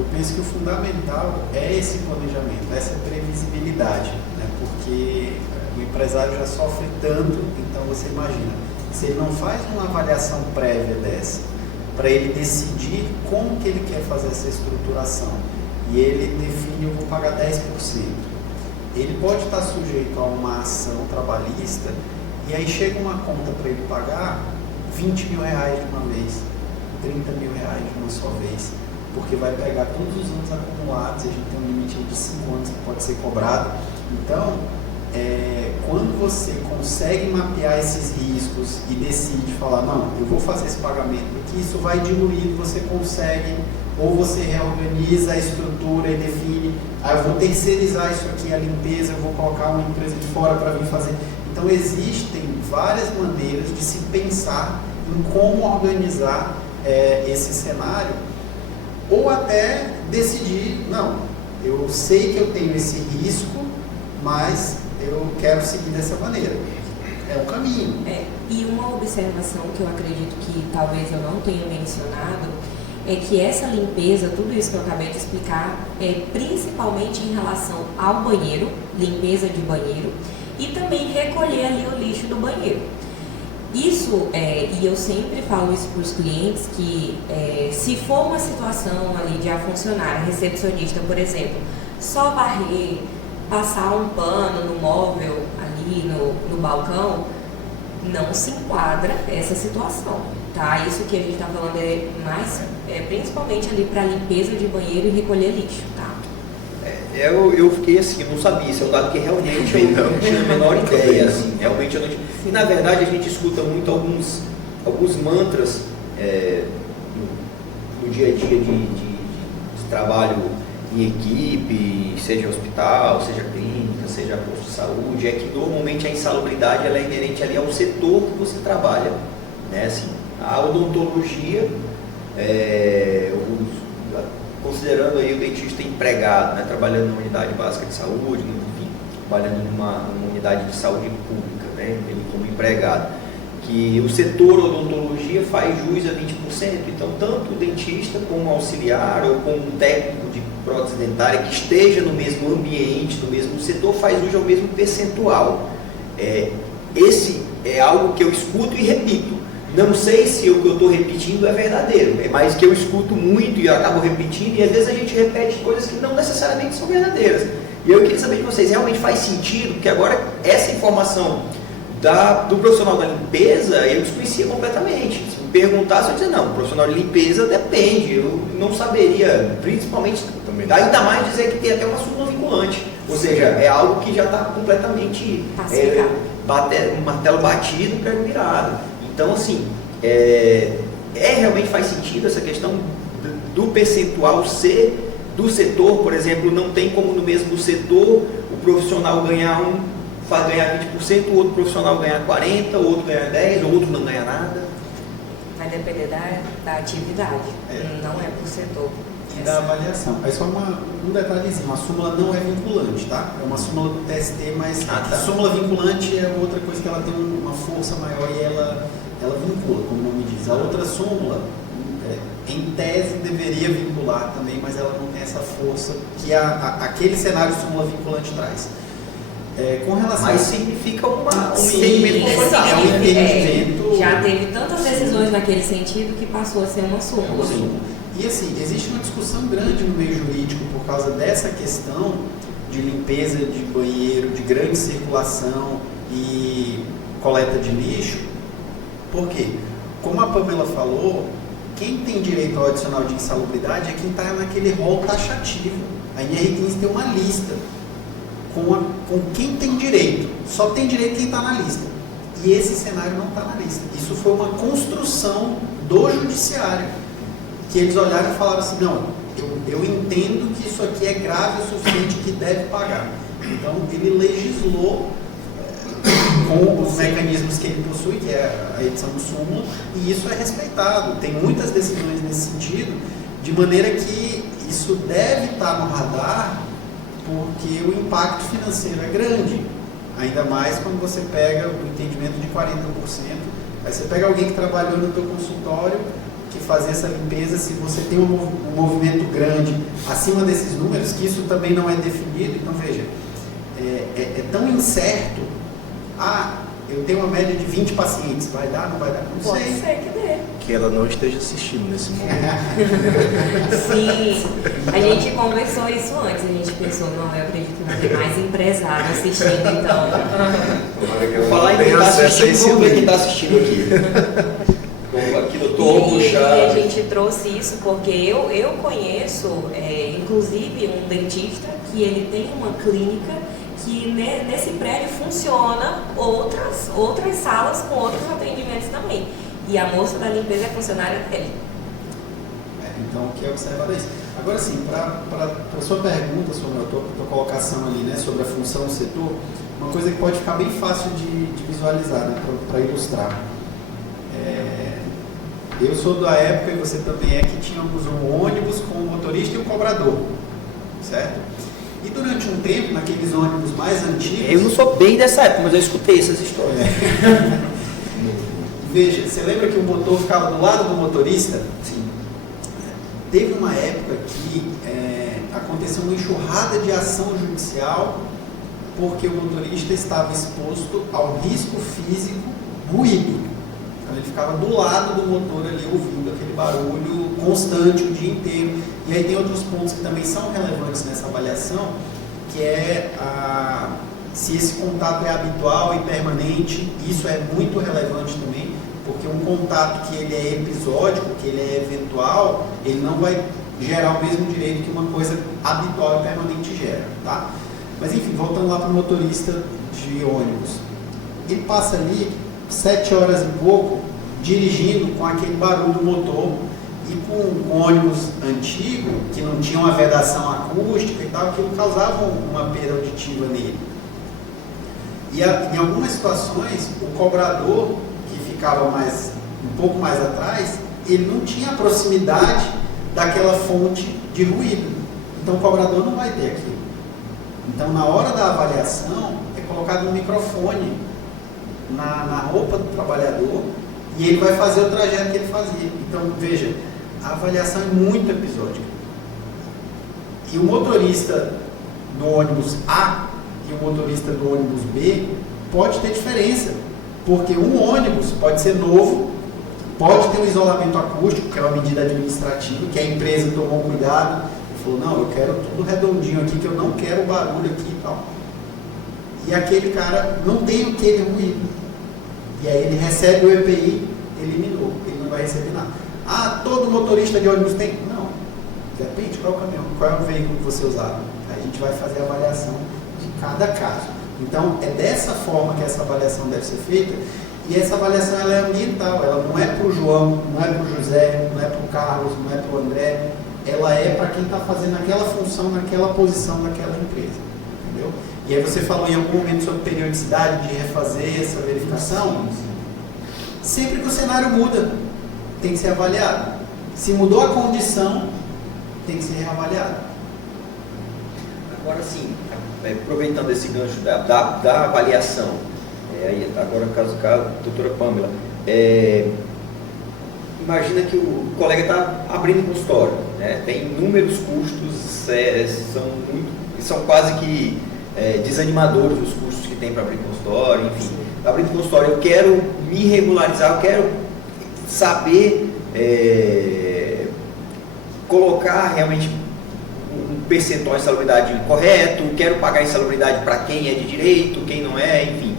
eu penso que o fundamental é esse planejamento, essa previsibilidade, né? Porque o empresário já sofre tanto, então você imagina, se ele não faz uma avaliação prévia dessa, para ele decidir como que ele quer fazer essa estruturação, e ele define, eu vou pagar 10%, ele pode estar sujeito a uma ação trabalhista, e aí chega uma conta para ele pagar 20 mil reais de uma vez, 30 mil reais de uma só vez, porque vai pegar todos os anos acumulados, e a gente tem um limite de 5 anos que pode ser cobrado. Então, quando você consegue mapear esses riscos e decide falar, não, eu vou fazer esse pagamento aqui, isso vai diluir, você consegue, ou você reorganiza a estrutura e define, eu vou terceirizar isso aqui, a limpeza, eu vou colocar uma empresa de fora para vir fazer. Então, existem várias maneiras de se pensar em como organizar esse cenário, ou até decidir, não, eu sei que eu tenho esse risco, mas eu quero seguir dessa maneira. É um caminho. E uma observação que eu acredito que talvez eu não tenha mencionado é que essa limpeza, tudo isso que eu acabei de explicar, é principalmente em relação ao banheiro, limpeza de banheiro, e também recolher ali o lixo do banheiro. Isso, e eu sempre falo isso para os clientes, que se for uma situação ali de a funcionária, recepcionista, por exemplo, só varrer, passar um pano no móvel ali no balcão, não se enquadra essa situação, tá? Isso que a gente está falando principalmente ali para limpeza de banheiro e recolher lixo, tá? Eu fiquei assim, eu não sabia, isso é um dado que realmente eu não tinha a menor ideia, assim, realmente eu não tinha. E na verdade a gente escuta muito alguns mantras no dia a dia de trabalho em equipe, seja hospital, seja clínica, seja posto de saúde, é que normalmente a insalubridade ela é inerente ali ao setor que você trabalha, né? Assim, a odontologia, considerando aí o dentista empregado, né? Trabalhando numa unidade básica de saúde, enfim, trabalhando numa unidade de saúde pública, né? Ele como empregado, que o setor odontologia faz jus a 20%, então tanto o dentista como o auxiliar ou como um técnico de prótese dentária que esteja no mesmo ambiente, no mesmo setor, faz jus ao mesmo percentual. Esse é algo que eu escuto e repito. Não sei se o que eu estou repetindo é verdadeiro, mas que eu escuto muito e eu acabo repetindo, e às vezes a gente repete coisas que não necessariamente são verdadeiras. E eu queria saber de vocês, realmente faz sentido? Porque agora essa informação do profissional da limpeza eu desconhecia completamente. Se me perguntasse, eu ia dizer, não, o profissional de limpeza depende, eu não saberia, principalmente, ainda mais dizer que tem até uma súmula vinculante, ou seja, é algo que já está completamente martelo batido, prego virado. Então, assim, realmente faz sentido essa questão do percentual ser do setor, por exemplo, não tem como no mesmo setor o profissional ganhar 20%, o outro profissional ganhar 40%, o outro ganhar 10%, o outro não ganhar nada. Vai depender da atividade, não é por setor. E da avaliação. Aí só um detalhezinho, a súmula não é vinculante, tá? É uma súmula do TST, mas a súmula vinculante é outra coisa que ela tem uma força maior e ela vincula, como o nome diz. A outra súmula, em tese, deveria vincular também, mas ela não tem essa força que aquele cenário de súmula vinculante traz. Com relação Mas significa um Sim, entendimento confortável. é um entendimento. Já teve tantas decisões naquele sentido que passou a ser uma súmula. E assim, existe uma discussão grande no meio jurídico por causa dessa questão de limpeza de banheiro, de grande circulação e coleta de lixo. Por quê? Como a Pamela falou, quem tem direito ao adicional de insalubridade é quem está naquele rol taxativo. A NR15 tem uma lista com quem tem direito. Só tem direito quem está na lista. E esse cenário não está na lista. Isso foi uma construção do judiciário. Que eles olharam e falaram assim, não, eu entendo que isso aqui é grave o suficiente que deve pagar. Então, ele legislou com os mecanismos que ele possui, que é a edição do súmula, e isso é respeitado. Tem muitas decisões nesse sentido, de maneira que isso deve estar no radar, porque o impacto financeiro é grande. Ainda mais quando você pega o entendimento de 40%. Aí você pega alguém que trabalhou no teu consultório, que fazia essa limpeza, se você tem um movimento grande acima desses números, que isso também não é definido, então veja, é tão incerto. Eu tenho uma média de 20 pacientes, vai dar, não vai dar? Não Pode sei. ser que dê. Que ela não esteja assistindo nesse momento. Sim, a gente conversou isso antes, a gente pensou, não, eu acredito que vai ter mais empresário assistindo, então. Vou falar em quem está assistindo, vamos ver quem está assistindo aqui. Aqui no topo E já. a gente trouxe isso porque eu conheço, inclusive, um dentista que ele tem uma clínica que nesse prédio funciona outras salas com outros atendimentos também. E a moça da limpeza é funcionária dele. Então, o que é observado é isso. Agora sim, para a sua pergunta sobre a tua colocação ali, né, sobre a função do setor, uma coisa que pode ficar bem fácil de visualizar, né, para ilustrar. Eu sou da época, e você também é, que tínhamos um ônibus com o motorista e o cobrador, certo? E durante um tempo, naqueles ônibus mais antigos... Eu não sou bem dessa época, mas eu escutei essas histórias. Veja, você lembra que o motor ficava do lado do motorista? Sim. Teve uma época que aconteceu uma enxurrada de ação judicial porque o motorista estava exposto ao risco físico ruído. Então ele ficava do lado do motor ali, ouvindo aquele barulho constante o dia inteiro. E aí tem outros pontos que também são relevantes nessa avaliação, que é se esse contato é habitual e permanente. Isso é muito relevante também, porque um contato que ele é episódico, que ele é eventual, ele não vai gerar o mesmo direito que uma coisa habitual e permanente gera, tá? Mas enfim, voltando lá para o motorista de ônibus. Ele passa ali 7 horas e pouco, dirigindo com aquele barulho do motor e com um ônibus antigo, que não tinha uma vedação acústica e tal, aquilo causava uma perda auditiva nele. E em algumas situações, o cobrador, que ficava um pouco mais atrás, ele não tinha a proximidade daquela fonte de ruído. Então o cobrador não vai ter aquilo. Então, na hora da avaliação, é colocado um microfone na roupa do trabalhador e ele vai fazer o trajeto que ele fazia. Então, veja, a avaliação é muito episódica. E o motorista do ônibus A e o motorista do ônibus B pode ter diferença, porque um ônibus pode ser novo, pode ter um isolamento acústico, que é uma medida administrativa, que a empresa tomou cuidado e falou, não, eu quero tudo redondinho aqui, que eu não quero barulho aqui e tal. E aquele cara não tem aquele ruído. E aí ele recebe o EPI, eliminou, ele não vai receber nada. Todo motorista de ônibus tem? Não. Depende qual é o caminhão, qual é o veículo que você usava. Aí a gente vai fazer a avaliação de cada caso. Então, é dessa forma que essa avaliação deve ser feita. E essa avaliação ela é ambiental, ela não é para o João, não é para o José, não é para o Carlos, não é para o André. Ela é para quem está fazendo aquela função, naquela posição, naquela empresa. Entendeu? E aí você falou em algum momento sobre periodicidade de refazer essa verificação. Sempre que o cenário muda, tem que ser avaliado. Se mudou a condição, tem que ser reavaliado. Agora sim, aproveitando esse gancho da avaliação, aí agora no caso da doutora Pamela, imagina que o colega está abrindo um consultório, né? Tem inúmeros custos, são quase que desanimadores os custos que tem para abrir consultório, enfim. Para abrir consultório eu quero me regularizar, eu quero saber colocar realmente um percentual de insalubridade correto, quero pagar insalubridade para quem é de direito, quem não é, enfim.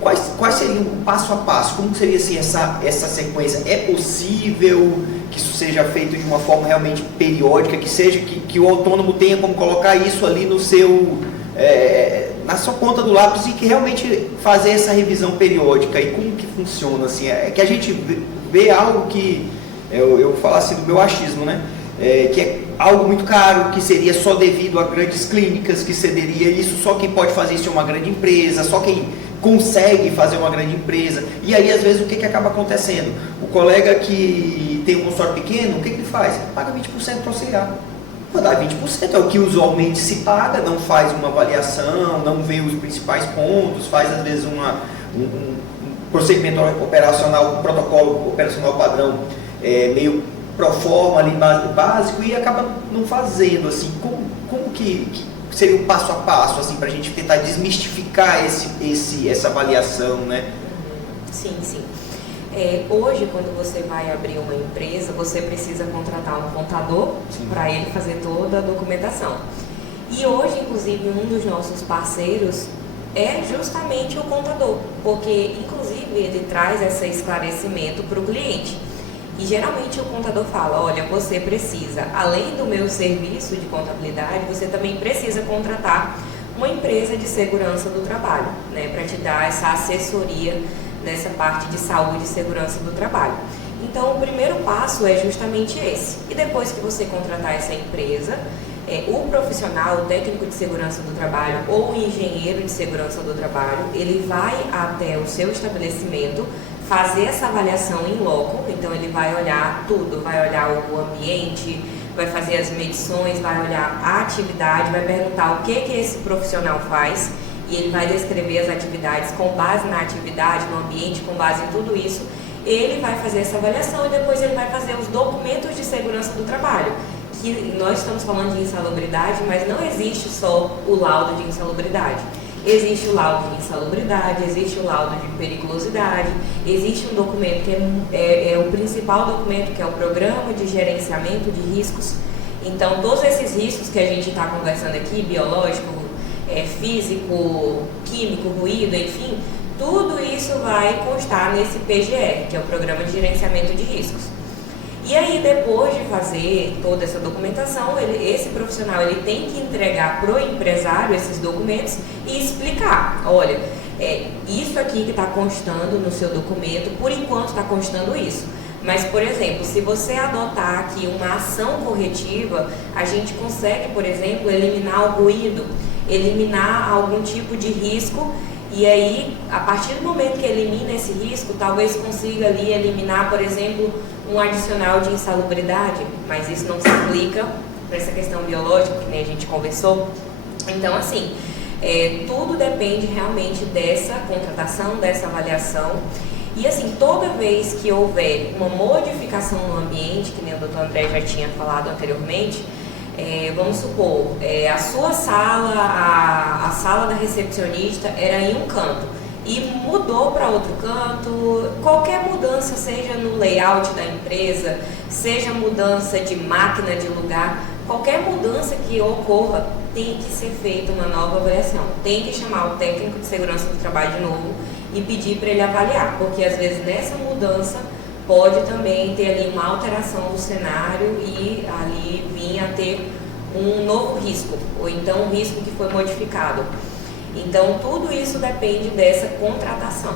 Quais seriam o passo a passo? Como seria assim, essa sequência? É possível que isso seja feito de uma forma realmente periódica, que o autônomo tenha como colocar isso ali no seu, na sua ponta do lápis e que realmente fazer essa revisão periódica? E como que funciona? Assim, que a gente vê algo que, eu vou falar assim do meu achismo, né? Que é algo muito caro, que seria só devido a grandes clínicas, que cederia isso, só quem pode fazer isso é uma grande empresa, só quem consegue fazer uma grande empresa. E aí às vezes o que acaba acontecendo? O colega que tem um consultório pequeno, o que ele faz? Paga 20% para auxiliar. Vou dar 20%, é o que usualmente se paga, não faz uma avaliação, não vê os principais pontos, faz às vezes um procedimento operacional, um protocolo operacional padrão meio pro forma ali básico e acaba não fazendo. Assim, como que seria o passo a passo assim, para a gente tentar desmistificar essa avaliação, né? Sim. Hoje, quando você vai abrir uma empresa, você precisa contratar um contador para ele fazer toda a documentação. E hoje, inclusive, um dos nossos parceiros é justamente o contador, porque, inclusive, ele traz esse esclarecimento para o cliente. E geralmente o contador fala, olha, você precisa, além do meu serviço de contabilidade, você também precisa contratar uma empresa de segurança do trabalho, né, para te dar essa assessoria nessa parte de saúde e segurança do trabalho. Então, o primeiro passo é justamente esse. E depois que você contratar essa empresa, o profissional, o técnico de segurança do trabalho ou o engenheiro de segurança do trabalho, ele vai até o seu estabelecimento fazer essa avaliação em loco. Então ele vai olhar tudo, vai olhar o ambiente, vai fazer as medições, vai olhar a atividade, vai perguntar o que esse profissional faz e ele vai descrever as atividades com base na atividade, no ambiente, com base em tudo isso. Ele vai fazer essa avaliação e depois ele vai fazer os documentos de segurança do trabalho. Que nós estamos falando de insalubridade, mas não existe só o laudo de insalubridade. Existe o laudo de insalubridade, existe o laudo de periculosidade, existe um documento que é o principal documento, que é o Programa de Gerenciamento de Riscos. Então, todos esses riscos que a gente está conversando aqui, biológico, físico, químico, ruído, enfim, tudo isso vai constar nesse PGR, que é o Programa de Gerenciamento de Riscos. E aí, depois de fazer toda essa documentação, esse profissional ele tem que entregar para o empresário esses documentos e explicar, olha, isso aqui que está constando no seu documento, por enquanto está constando isso. Mas, por exemplo, se você adotar aqui uma ação corretiva, a gente consegue, por exemplo, eliminar o ruído, eliminar algum tipo de risco. E aí, a partir do momento que elimina esse risco, talvez consiga ali eliminar, por exemplo, um adicional de insalubridade, mas isso não se aplica para essa questão biológica, que nem a gente conversou. Então, assim, tudo depende realmente dessa contratação, dessa avaliação. E, assim, toda vez que houver uma modificação no ambiente, que nem o Dr. André já tinha falado anteriormente, vamos supor, a sua sala, a sala da recepcionista era em um canto e mudou para outro canto. Qualquer mudança, seja no layout da empresa, seja mudança de máquina de lugar, qualquer mudança que ocorra, tem que ser feita uma nova avaliação. Tem que chamar o técnico de segurança do trabalho de novo e pedir para ele avaliar, porque às vezes nessa mudança pode também ter ali uma alteração do cenário e ali vir a ter um novo risco, ou então um risco que foi modificado. Então, tudo isso depende dessa contratação.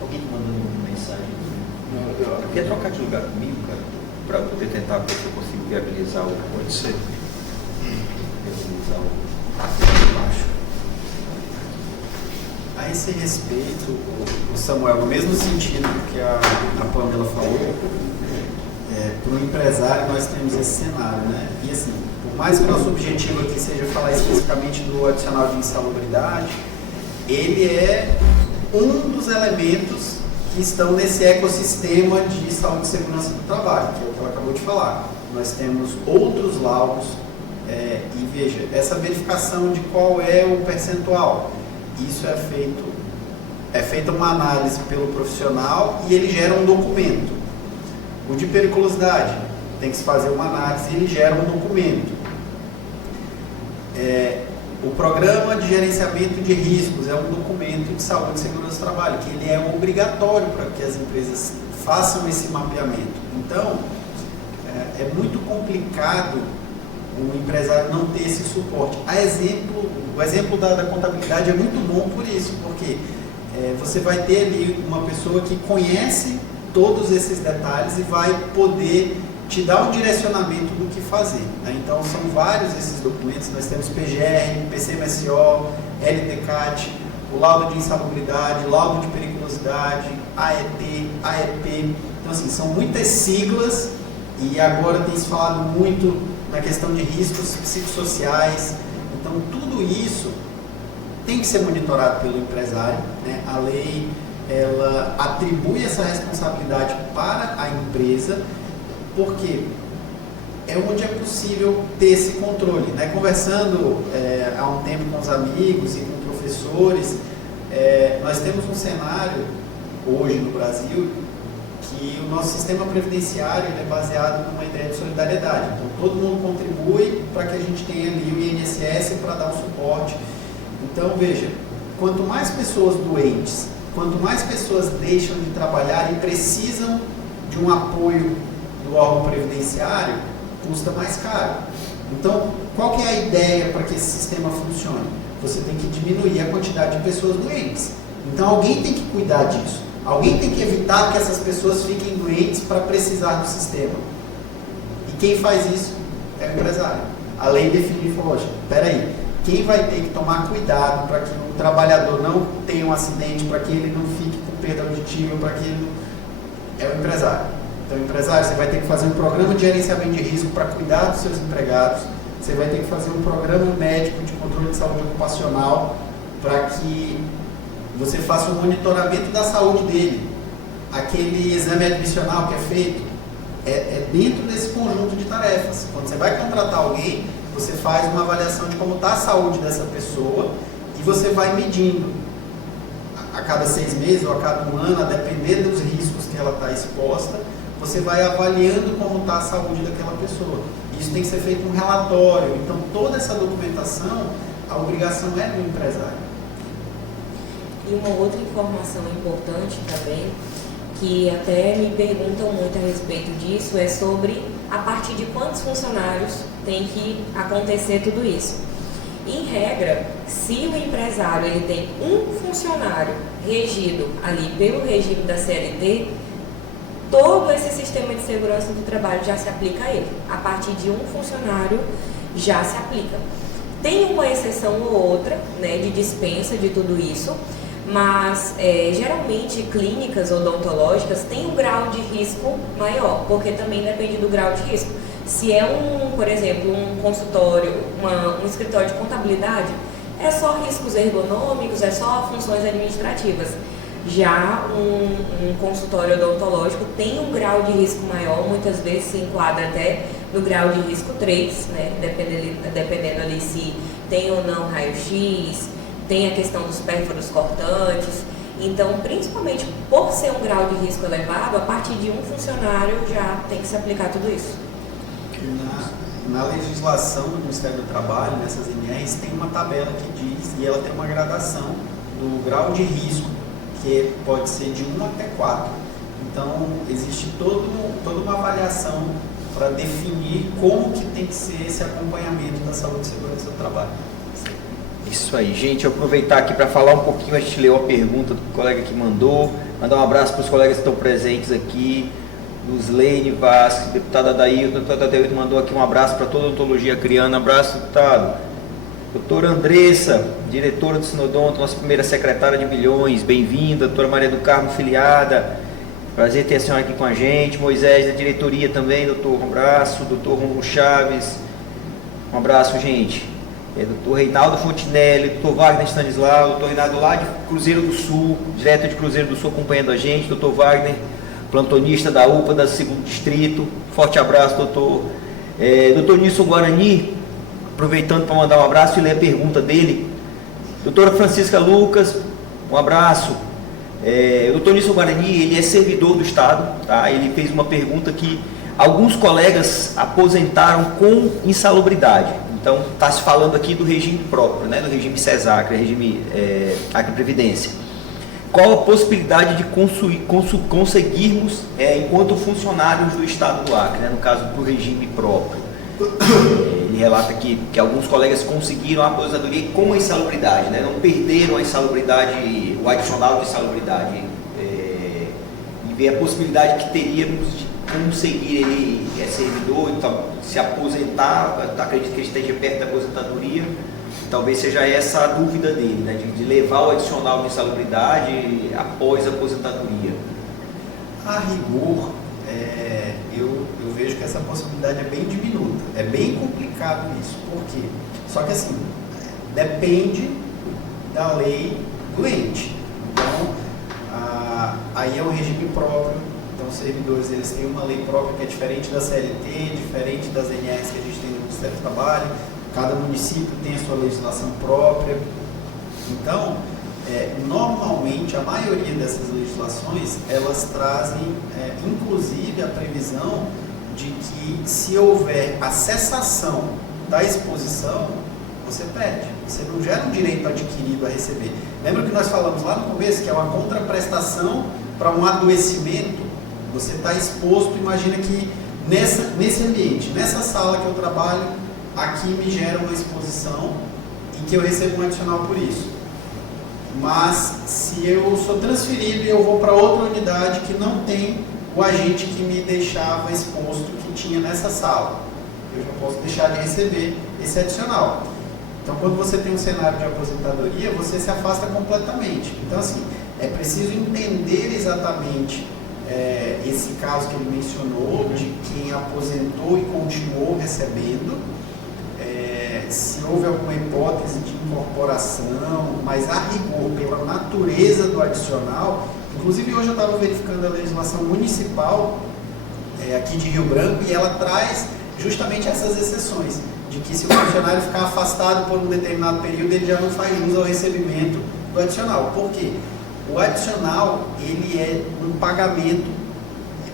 Alguém mandando uma mensagem? Eu queria trocar de lugar comigo, cara, para poder tentar ver se eu consigo viabilizar o... Pode ser. Viabilizar o baixo. A esse respeito, o Samuel, no mesmo sentido que a Pamela falou, para o empresário nós temos esse cenário, né? E assim, por mais que o nosso objetivo aqui seja falar especificamente do adicional de insalubridade, ele é um dos elementos que estão nesse ecossistema de saúde e segurança do trabalho, que é o que ela acabou de falar. Nós temos outros laudos E veja, essa verificação de qual é o percentual, isso é feita uma análise pelo profissional e ele gera um documento. O de periculosidade, tem que se fazer uma análise e ele gera um documento. O programa de gerenciamento de riscos é um documento de saúde e segurança do trabalho, que ele é obrigatório para que as empresas façam esse mapeamento. Então, é muito complicado o empresário não ter esse suporte. O exemplo da contabilidade é muito bom por isso, porque você vai ter ali uma pessoa que conhece todos esses detalhes e vai poder te dar um direcionamento do que fazer, né? Então, são vários esses documentos. Nós temos PGR, PCMSO, LDCAT, o laudo de insalubridade, laudo de periculosidade, AET, AEP. Então, assim, são muitas siglas e agora tem se falado muito na questão de riscos psicossociais. Então, tudo isso tem que ser monitorado pelo empresário, né? A lei, ela atribui essa responsabilidade para a empresa, porque é onde é possível ter esse controle, né? Conversando há um tempo com os amigos e com professores, nós temos um cenário hoje no Brasil que o nosso sistema previdenciário é baseado numa ideia de solidariedade. Então, todo mundo contribui para que a gente tenha ali o INSS para dar o suporte. Então, veja, quanto mais pessoas doentes, quanto mais pessoas deixam de trabalhar e precisam de um apoio do órgão previdenciário, custa mais caro. Então, qual que é a ideia para que esse sistema funcione? Você tem que diminuir a quantidade de pessoas doentes. Então, alguém tem que cuidar disso. Alguém tem que evitar que essas pessoas fiquem doentes para precisar do sistema. E quem faz isso é o empresário. A lei definiu e falou, espera aí, quem vai ter que tomar cuidado para que o trabalhador não tenha um acidente, para que ele não fique com perda auditiva, para que ele não... é o empresário. Então, empresário, você vai ter que fazer um programa de gerenciamento de risco para cuidar dos seus empregados, você vai ter que fazer um programa médico de controle de saúde ocupacional para que você faça um monitoramento da saúde dele. Aquele exame admissional que é feito é dentro desse conjunto de tarefas. Quando você vai contratar alguém, você faz uma avaliação de como está a saúde dessa pessoa e você vai medindo a cada 6 meses ou a cada 1 ano, a depender dos riscos que ela está exposta, você vai avaliando como está a saúde daquela pessoa. Isso tem que ser feito um relatório. Então, toda essa documentação, a obrigação é do empresário. E uma outra informação importante também, que até me perguntam muito a respeito disso, é sobre a partir de quantos funcionários tem que acontecer tudo isso. Em regra, se o empresário ele tem um funcionário regido ali pelo regime da CLT, todo esse sistema de segurança do trabalho já se aplica a ele. A partir de um funcionário já se aplica. Tem uma exceção ou outra, né, de dispensa de tudo isso, mas geralmente clínicas odontológicas têm um grau de risco maior, porque também depende do grau de risco. Se é por exemplo, um consultório, um escritório de contabilidade, é só riscos ergonômicos, é só funções administrativas. Já um consultório odontológico tem um grau de risco maior, muitas vezes se enquadra até no grau de risco 3, né? Dependendo ali se tem ou não raio-x, tem a questão dos pérforos cortantes. Então, principalmente por ser um grau de risco elevado, a partir de um funcionário já tem que se aplicar tudo isso. Na legislação do Ministério do Trabalho, nessas NRs, tem uma tabela que diz, e ela tem uma gradação do grau de risco, que pode ser de 1 até 4. Então, existe toda uma avaliação para definir como que tem que ser esse acompanhamento da saúde e segurança do trabalho. Isso aí, gente. Eu aproveitar aqui para falar um pouquinho, a gente leu a pergunta do colega que mandou, mandar um abraço para os colegas que estão presentes aqui, Luslene Vasques, deputada Adailton, doutora Adailton mandou aqui um abraço para toda a odontologia criana, abraço, deputado. Doutora Andressa, diretora do Sinodonto, nossa primeira secretária de bilhões, bem-vinda. Doutora Maria do Carmo, filiada, prazer ter a senhora aqui com a gente. Moisés, da diretoria também, doutor, um abraço. Doutor Romulo Chaves, um abraço, gente. Doutor Reinaldo Fontinelli, doutor Wagner Stanislau, doutor Reinaldo lá de Cruzeiro do Sul, direto de Cruzeiro do Sul acompanhando a gente. Doutor Wagner, plantonista da UPA, do 2º Distrito, forte abraço, doutor. Doutor Nilson Guarani, aproveitando para mandar um abraço e ler a pergunta dele. Doutora Francisca Lucas, um abraço. O doutor Nilson Guarani, ele é servidor do Estado, tá? Ele fez uma pergunta que alguns colegas aposentaram com insalubridade. Então, está se falando aqui do regime próprio, né? Do regime CESACRE, regime Acre Previdência. Qual a possibilidade de conseguirmos, enquanto funcionários do Estado do Acre, né? No caso, para o regime próprio? Ele relata que alguns colegas conseguiram a aposentadoria com a insalubridade, né? Não perderam a insalubridade, o adicional de insalubridade. E ver a possibilidade que teríamos de conseguir, ele é servidor, então, se aposentar, acredito que ele esteja perto da aposentadoria, talvez seja essa a dúvida dele, né? De levar o adicional de insalubridade após a aposentadoria. A rigor, eu vejo que essa possibilidade é bem diminuta, é bem complicado isso. Por quê? Só que assim, depende da lei do ente. Então, aí é um regime próprio. Então, os servidores, eles têm uma lei própria que é diferente da CLT, diferente das NRs que a gente tem no Ministério do Trabalho. Cada município tem a sua legislação própria. Então, normalmente, a maioria dessas legislações, elas trazem, inclusive, a previsão de que, se houver a cessação da exposição, você perde. Você não gera um direito adquirido a receber. Lembra que nós falamos lá no começo que é uma contraprestação para um adoecimento? Você está exposto, imagina que nesse ambiente, nessa sala que eu trabalho, aqui me gera uma exposição em que eu recebo um adicional por isso. Mas se eu sou transferido e eu vou para outra unidade que não tem o agente que me deixava exposto, que tinha nessa sala, eu já posso deixar de receber esse adicional. Então, quando você tem um cenário de aposentadoria, você se afasta completamente. Então, assim, é preciso entender exatamente esse caso que ele mencionou, de quem aposentou e continuou recebendo, se houve alguma hipótese de incorporação, mas a rigor, pela natureza do adicional, inclusive hoje eu estava verificando a legislação municipal aqui de Rio Branco, e ela traz justamente essas exceções, de que se o funcionário ficar afastado por um determinado período, ele já não faz jus ao recebimento do adicional. Por quê? O adicional, ele é um pagamento,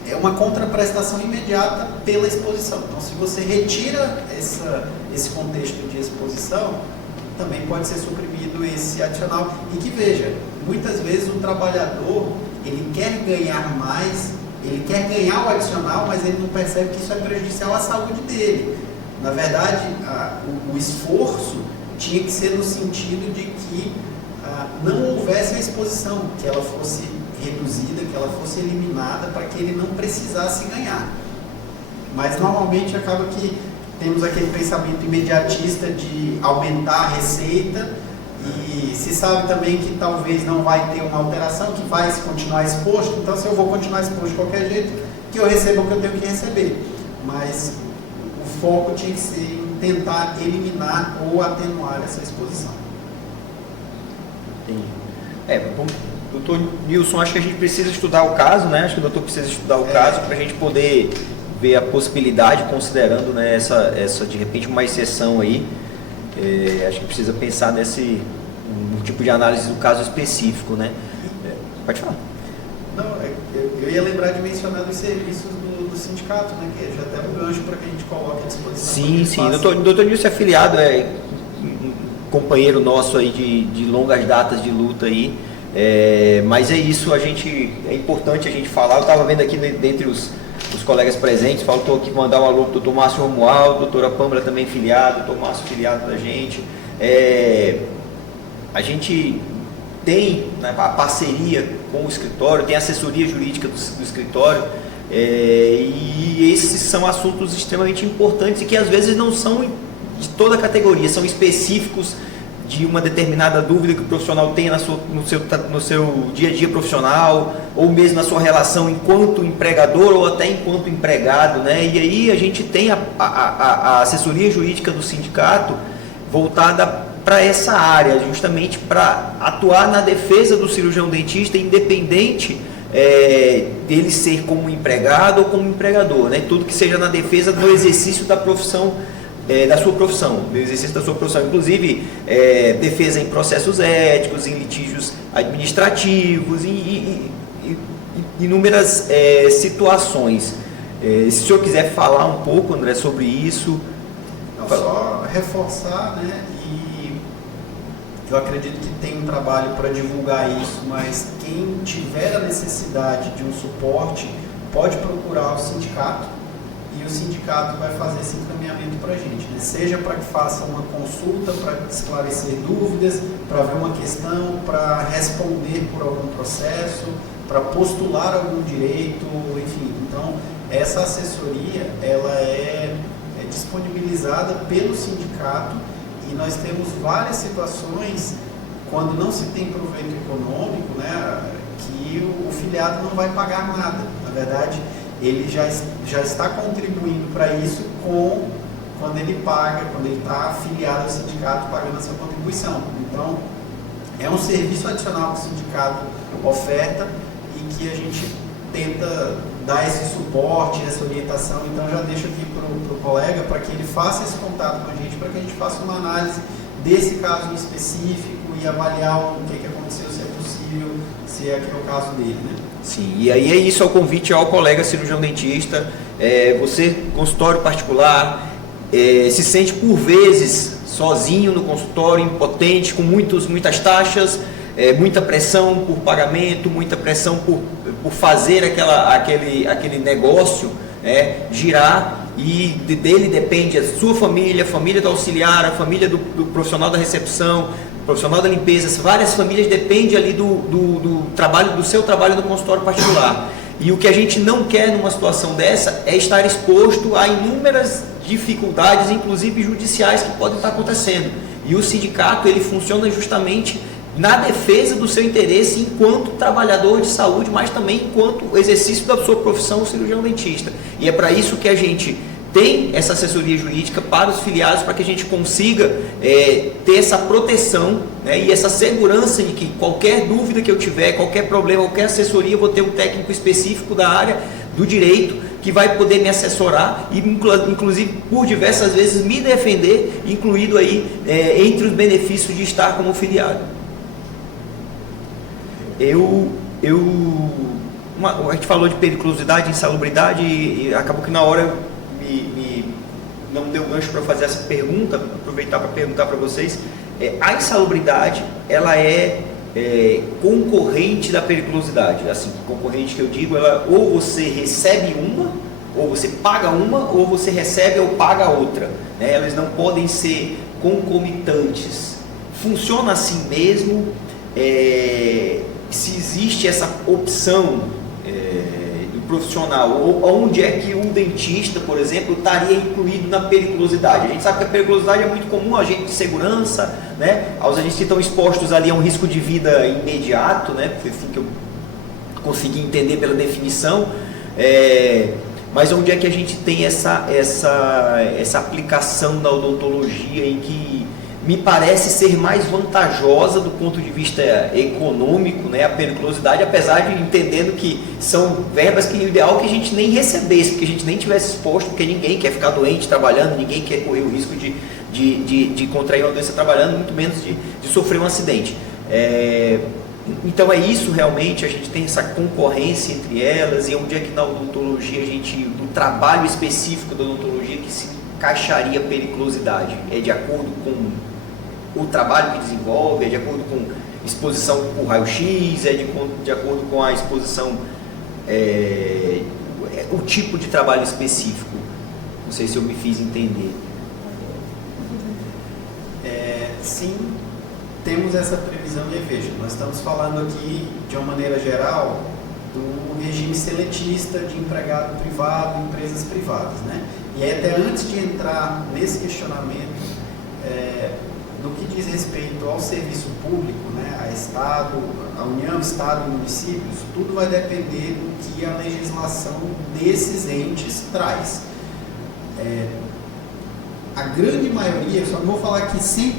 é uma contraprestação imediata pela exposição. Então, se você retira esse contexto de exposição, também pode ser suprimido esse adicional. E que veja, muitas vezes o trabalhador, ele quer ganhar mais, ele quer ganhar o adicional, mas ele não percebe que isso é prejudicial à saúde dele. Na verdade, o esforço tinha que ser no sentido de que não houvesse a exposição, que ela fosse reduzida, que ela fosse eliminada, para que ele não precisasse ganhar. Mas normalmente acaba que temos aquele pensamento imediatista de aumentar a receita, e se sabe também que talvez não vai ter uma alteração, que vai continuar exposto. Então, se eu vou continuar exposto de qualquer jeito, que eu receba o que eu tenho que receber. Mas o foco tinha que ser em tentar eliminar ou atenuar essa exposição. Doutor Nilson, acho que a gente precisa estudar o caso, né? Acho que o doutor precisa estudar o caso para a gente poder ver a possibilidade, considerando, né, essa de repente uma exceção aí. Acho que precisa pensar no tipo de análise do caso específico, né? Pode falar. Não, eu ia lembrar de mencionar os serviços do sindicato, né? Que é já até um gancho para que a gente coloque à disposição. Sim. Doutor Nilson é afiliado, um companheiro nosso aí de longas datas de luta aí. Mas é isso, é importante a gente falar. Eu estava vendo aqui dentre os colegas presentes, faltou aqui mandar um alô para o doutor Márcio Romualdo, doutora Pâmela também filiado, doutor Márcio filiado da gente. A gente tem, né, a parceria com o escritório, tem a assessoria jurídica do escritório, e esses são assuntos extremamente importantes e que às vezes não são de toda a categoria, são específicos de uma determinada dúvida que o profissional tenha no seu dia a dia profissional, ou mesmo na sua relação enquanto empregador ou até enquanto empregado, né? E aí a gente tem a assessoria jurídica do sindicato voltada para essa área, justamente para atuar na defesa do cirurgião dentista, independente dele ser como empregado ou como empregador, né? Tudo que seja na defesa do exercício da profissão da sua profissão, do exercício da sua profissão, inclusive defesa em processos éticos, em litígios administrativos, e inúmeras situações. Se o senhor quiser falar um pouco, André, sobre isso. Não, só reforçar, né? E eu acredito que tem um trabalho para divulgar isso, mas quem tiver a necessidade de um suporte pode procurar o sindicato, e o sindicato vai fazer esse encaminhamento para a gente, né? Seja para que faça uma consulta, para esclarecer dúvidas, para ver uma questão, para responder por algum processo, para postular algum direito, enfim. Então, essa assessoria ela é disponibilizada pelo sindicato, e nós temos várias situações quando não se tem proveito econômico, né, que o filiado não vai pagar nada. Na verdade, ele já está contribuindo para isso quando ele paga, quando ele está afiliado ao sindicato, pagando a sua contribuição. Então, é um serviço adicional que o sindicato oferta e que a gente tenta dar esse suporte, essa orientação. Então, já deixo aqui para o colega para que ele faça esse contato com a gente, para que a gente faça uma análise desse caso em específico e avaliar o que aconteceu, se é possível, se é aqui o caso dele, né? Sim, e aí é isso, é o convite ao colega cirurgião dentista. Você, consultório particular, se sente por vezes sozinho no consultório, impotente, com muitas taxas, muita pressão por pagamento, muita pressão por fazer aquele negócio girar, e dele depende a sua família, a família do auxiliar, a família do profissional da recepção, profissional da limpeza. Várias famílias dependem ali do seu trabalho no consultório particular. E o que a gente não quer numa situação dessa é estar exposto a inúmeras dificuldades, inclusive judiciais, que podem estar acontecendo. E o sindicato, ele funciona justamente na defesa do seu interesse enquanto trabalhador de saúde, mas também enquanto exercício da sua profissão cirurgião dentista. E é para isso que a gente tem essa assessoria jurídica para os filiados, para que a gente consiga ter essa proteção, né, e essa segurança de que qualquer dúvida que eu tiver, qualquer problema, qualquer assessoria, eu vou ter um técnico específico da área do direito que vai poder me assessorar e, inclusive, por diversas vezes me defender, incluído aí entre os benefícios de estar como filiado. A gente falou de periculosidade, insalubridade, e acabou que na hora não deu gancho para fazer essa pergunta, aproveitar para perguntar para vocês. A insalubridade, ela é concorrente da periculosidade. Assim, concorrente que eu digo, ou você recebe uma, ou você paga uma, ou você recebe ou paga outra, né? Elas não podem ser concomitantes. Funciona assim mesmo? Se existe essa opção do profissional, ou onde é que um dentista, por exemplo, estaria incluído na periculosidade? A gente sabe que a periculosidade é muito comum, agente de segurança, né? Aos agentes que estão expostos ali a um risco de vida imediato, né? Foi assim que eu consegui entender pela definição. Mas onde é que a gente tem essa aplicação da odontologia em que me parece ser mais vantajosa do ponto de vista econômico, né, a periculosidade, apesar de entendendo que são verbas que o ideal é que a gente nem recebesse, porque a gente nem tivesse exposto, porque ninguém quer ficar doente trabalhando, ninguém quer correr o risco de contrair uma doença trabalhando, muito menos de sofrer um acidente. Então é isso realmente, a gente tem essa concorrência entre elas, e onde é que na odontologia no trabalho específico da odontologia, que se encaixaria a periculosidade? É de acordo com o trabalho que desenvolve, é de acordo com exposição por raio-x, é de acordo com a exposição, o tipo de trabalho específico? Não sei se eu me fiz entender. Sim, temos essa previsão, e veja, nós estamos falando aqui de uma maneira geral do regime seletista de empregado privado, empresas privadas, né? E até antes de entrar nesse questionamento, no que diz respeito ao serviço público, né, a Estado, a União, Estado e municípios, tudo vai depender do que a legislação desses entes traz. A grande maioria, só não vou falar aqui 100%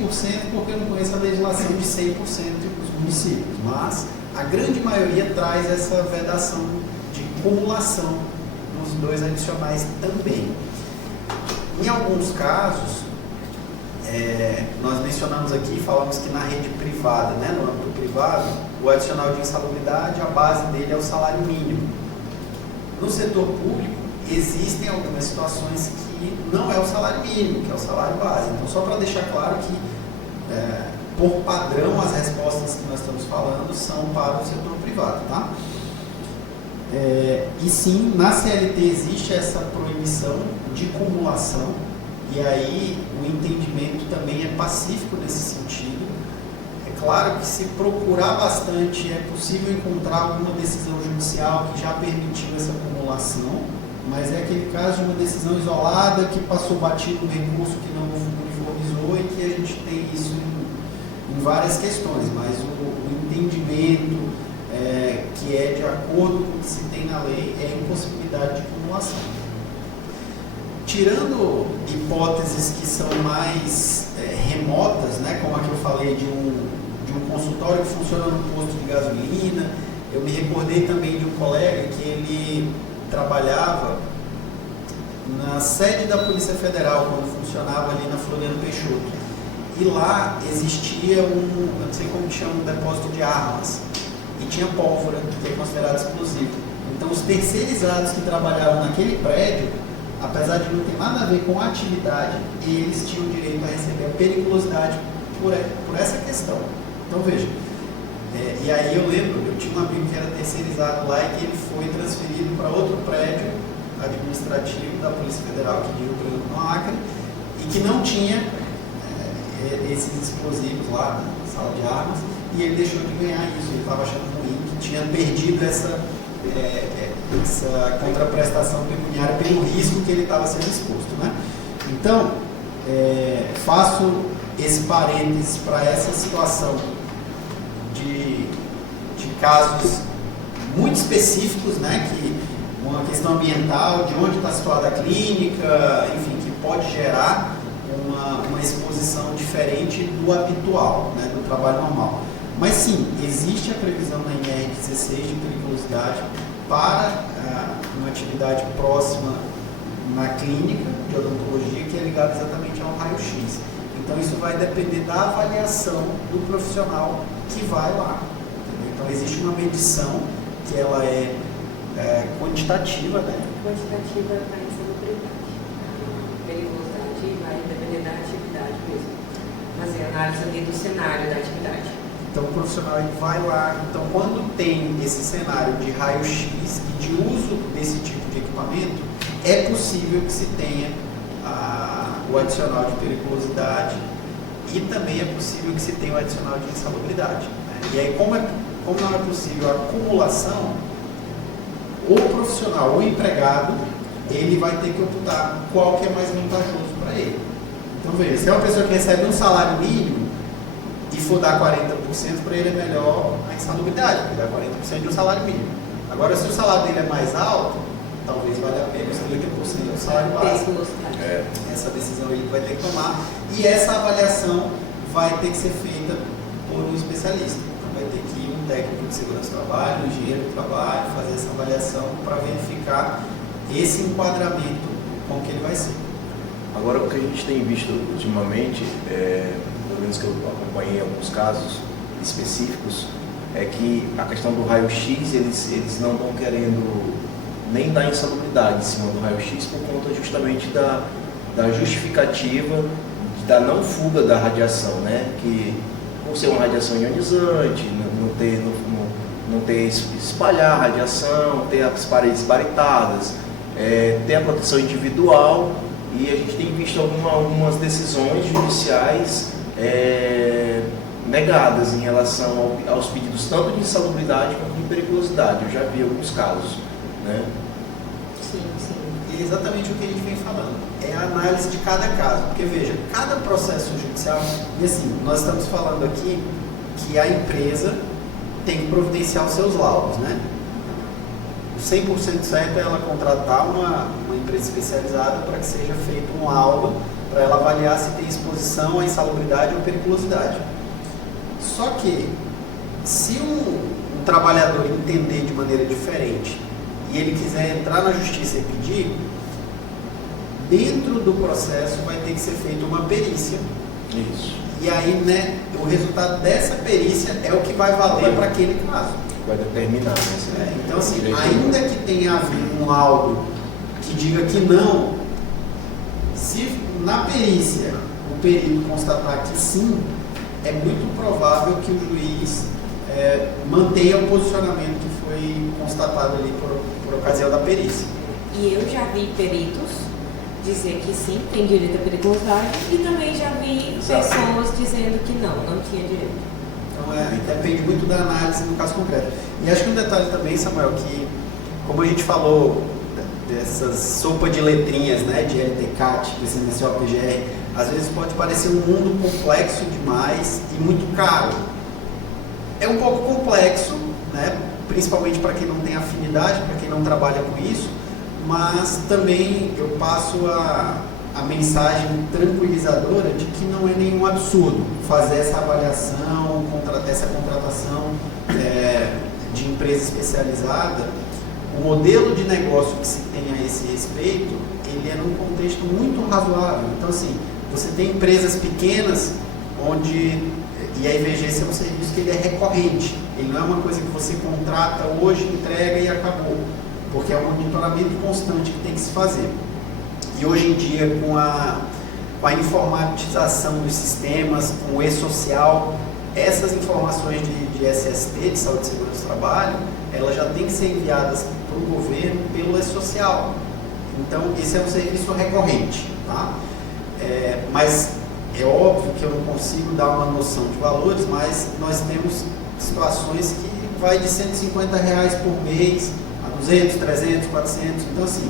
porque eu não conheço a legislação de 100% dos municípios, mas a grande maioria traz essa vedação de cumulação nos dois adicionais também. Em alguns casos, nós mencionamos aqui, falamos que na rede privada, né, no âmbito privado, o adicional de insalubridade, a base dele é o salário mínimo. No setor público, existem algumas situações que não é o salário mínimo, que é o salário base. Então, só para deixar claro que, por padrão, as respostas que nós estamos falando são para o setor privado, tá? E sim, na CLT existe essa proibição de cumulação, e aí o entendimento também é pacífico nesse sentido. É claro que se procurar bastante é possível encontrar alguma decisão judicial que já permitiu essa cumulação, mas é aquele caso de uma decisão isolada que passou batido um recurso que não uniformizou e que a gente tem isso em várias questões, mas o entendimento que é de acordo com o que se tem na lei é a impossibilidade de cumulação. Tirando hipóteses que são mais remotas, né, como a que eu falei de um consultório que funciona no posto de gasolina, eu me recordei também de um colega que ele trabalhava na sede da Polícia Federal, quando funcionava ali na Floriano Peixoto. E lá existia eu não sei como chama, um depósito de armas. E tinha pólvora, que é considerado explosivo. Então, os terceirizados que trabalhavam naquele prédio, apesar de não ter nada a ver com a atividade, eles tinham direito a receber a periculosidade por essa questão. Então, veja, e aí eu lembro, eu tinha um amigo que era terceirizado lá e que ele foi transferido para outro prédio administrativo da Polícia Federal, aqui de Rio Branco, no Acre, e que não tinha esses explosivos lá na sala de armas, e ele deixou de ganhar isso, ele estava achando ruim, que tinha perdido essa contraprestação pecuniária pelo risco que ele estava sendo exposto, né? Então, faço esse parênteses para essa situação de casos muito específicos, né? Que uma questão ambiental, de onde está situada a clínica, enfim, que pode gerar uma exposição diferente do habitual, né? Do trabalho normal. Mas sim, existe a previsão na INR16 de periculosidade para uma atividade próxima na clínica de odontologia, que é ligada exatamente ao raio-x. Então isso vai depender da avaliação do profissional que vai lá. Entendeu? Então existe uma medição que ela é quantitativa, né? Quantitativa para insalubridade. Periculosidade vai depender da atividade mesmo. Fazer análise ali do cenário da atividade. Então o profissional ele vai lá, então quando tem esse cenário de raio-x e de uso desse tipo de equipamento, é possível que se tenha o adicional de periculosidade e também é possível que se tenha o adicional de insalubridade. Né? E aí como não é possível a acumulação, o profissional, o empregado, ele vai ter que optar qual que é mais vantajoso para ele. Então veja, se é uma pessoa que recebe um salário mínimo, e for dar 40%, para ele é melhor a insalubridade, porque dá 40% de um salário mínimo. Agora, se o salário dele é mais alto, talvez valha a pena os 30% do salário básico. Essa decisão ele vai ter que tomar. E essa avaliação vai ter que ser feita por um especialista. Então, vai ter que ir um técnico de segurança do trabalho, um engenheiro do trabalho, fazer essa avaliação para verificar esse enquadramento com que ele vai ser. Agora, o que a gente tem visto ultimamente, pelo menos que eu acompanhei alguns casos específicos, é que a questão do raio-x, eles não estão querendo nem dar insalubridade em cima do raio-x por conta justamente da justificativa da não fuga da radiação, né? Que por ser uma radiação ionizante, não ter espalhar a radiação, ter as paredes baritadas, ter a proteção individual, e a gente tem visto algumas decisões judiciais negadas em relação aos pedidos tanto de insalubridade quanto de periculosidade. Eu já vi alguns casos, né? Sim. E é exatamente o que a gente vem falando. É a análise de cada caso. Porque veja, cada processo judicial, e assim, nós estamos falando aqui que a empresa tem que providenciar os seus laudos, né? O 100% certo é ela contratar uma empresa especializada para que seja feito um laudo para ela avaliar se tem exposição à insalubridade ou periculosidade. Só que, se um trabalhador entender de maneira diferente e ele quiser entrar na justiça e pedir, dentro do processo vai ter que ser feita uma perícia. Isso. E aí, né, o resultado dessa perícia é o que vai valer para aquele caso. Vai determinar, né? Então, assim, ainda que tenha havido um laudo que diga que não, se na perícia o perito constatar que sim, é muito provável que o juiz mantenha o posicionamento que foi constatado ali por ocasião da perícia. E eu já vi peritos dizer que sim, tem direito à periculosidade, e também já vi pessoas dizendo que não tinha direito. Então, depende muito da análise no caso concreto. E acho que um detalhe também, Samuel, que como a gente falou dessas sopa de letrinhas, né, de LTCAT, PCMSO, PGR, às vezes pode parecer um mundo complexo demais e muito caro. É um pouco complexo, né, principalmente para quem não tem afinidade, para quem não trabalha com isso, mas também eu passo a mensagem tranquilizadora de que não é nenhum absurdo fazer essa avaliação, essa contratação de empresa especializada. O modelo de negócio que se tem a esse respeito, ele é num contexto muito razoável. Então, assim, você tem empresas pequenas e a IVGC é um serviço que ele é recorrente. Ele não é uma coisa que você contrata hoje, entrega e acabou. Porque é um monitoramento constante que tem que se fazer. E hoje em dia, com a informatização dos sistemas, com o e-social, essas informações de SST, de Saúde e Segurança do Trabalho, elas já têm que ser enviadas para o governo pelo e-social. Então, esse é um serviço recorrente. Tá? Mas é óbvio que eu não consigo dar uma noção de valores, mas nós temos situações que vai de R$150 por mês a 200, 300, 400. Então, assim,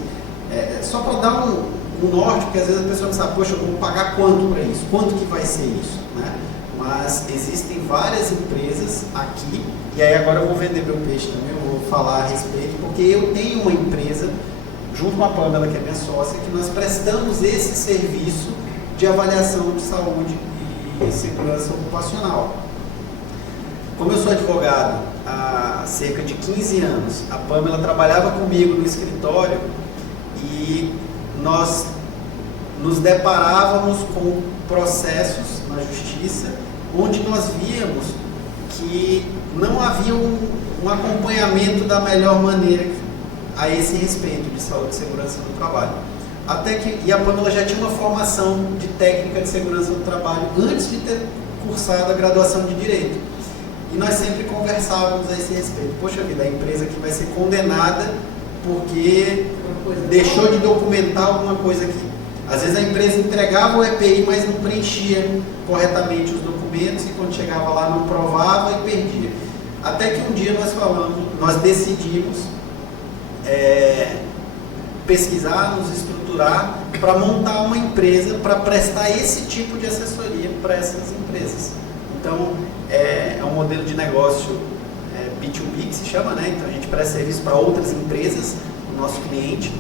só para dar um norte, porque às vezes a pessoa não sabe, poxa, eu vou pagar quanto para isso? Quanto que vai ser isso? Né? Mas existem várias empresas aqui, e aí agora eu vou vender meu peixe também, eu vou falar a respeito, porque eu tenho uma empresa, junto com a Pamela, que é minha sócia, que nós prestamos esse serviço de avaliação de saúde e segurança ocupacional. Como eu sou advogado há cerca de 15 anos, a Pamela trabalhava comigo no escritório e nós nos deparávamos com processos na justiça onde nós víamos que não havia um acompanhamento da melhor maneira a esse respeito de saúde e segurança do trabalho. E a Pamela já tinha uma formação de técnica de segurança do trabalho antes de ter cursado a graduação de Direito. E nós sempre conversávamos a esse respeito. Poxa vida, a empresa que vai ser condenada porque deixou de documentar alguma coisa aqui. Às vezes a empresa entregava o EPI, mas não preenchia corretamente os documentos e quando chegava lá não provava e perdia. Até que um dia nós decidimos pesquisar, nos estruturar para montar uma empresa para prestar esse tipo de assessoria para essas empresas. Então, é um modelo de negócio B2B que se chama, né? Então a gente presta serviço para outras empresas, o nosso cliente,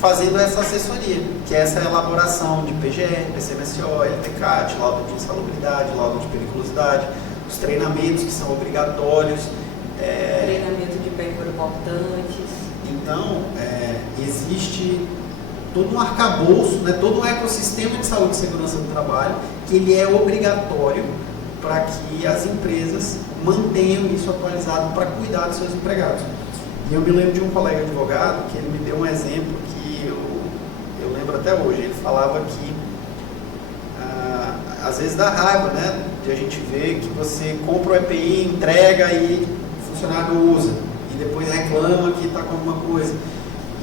fazendo essa assessoria, que é essa elaboração de PGR, PCMSO, LTCAT, laudo de insalubridade, laudo de periculosidade, os treinamentos que são obrigatórios. Treinamento de percurportantes. Então, existe todo um arcabouço, né, todo um ecossistema de saúde e segurança do trabalho, que ele é obrigatório para que as empresas mantenham isso atualizado para cuidar dos seus empregados. E eu me lembro de um colega advogado que ele me deu um exemplo que eu lembro até hoje. Ele falava que às vezes dá raiva, né, de a gente ver que você compra o EPI, entrega e o funcionário não usa e depois reclama que está com alguma coisa.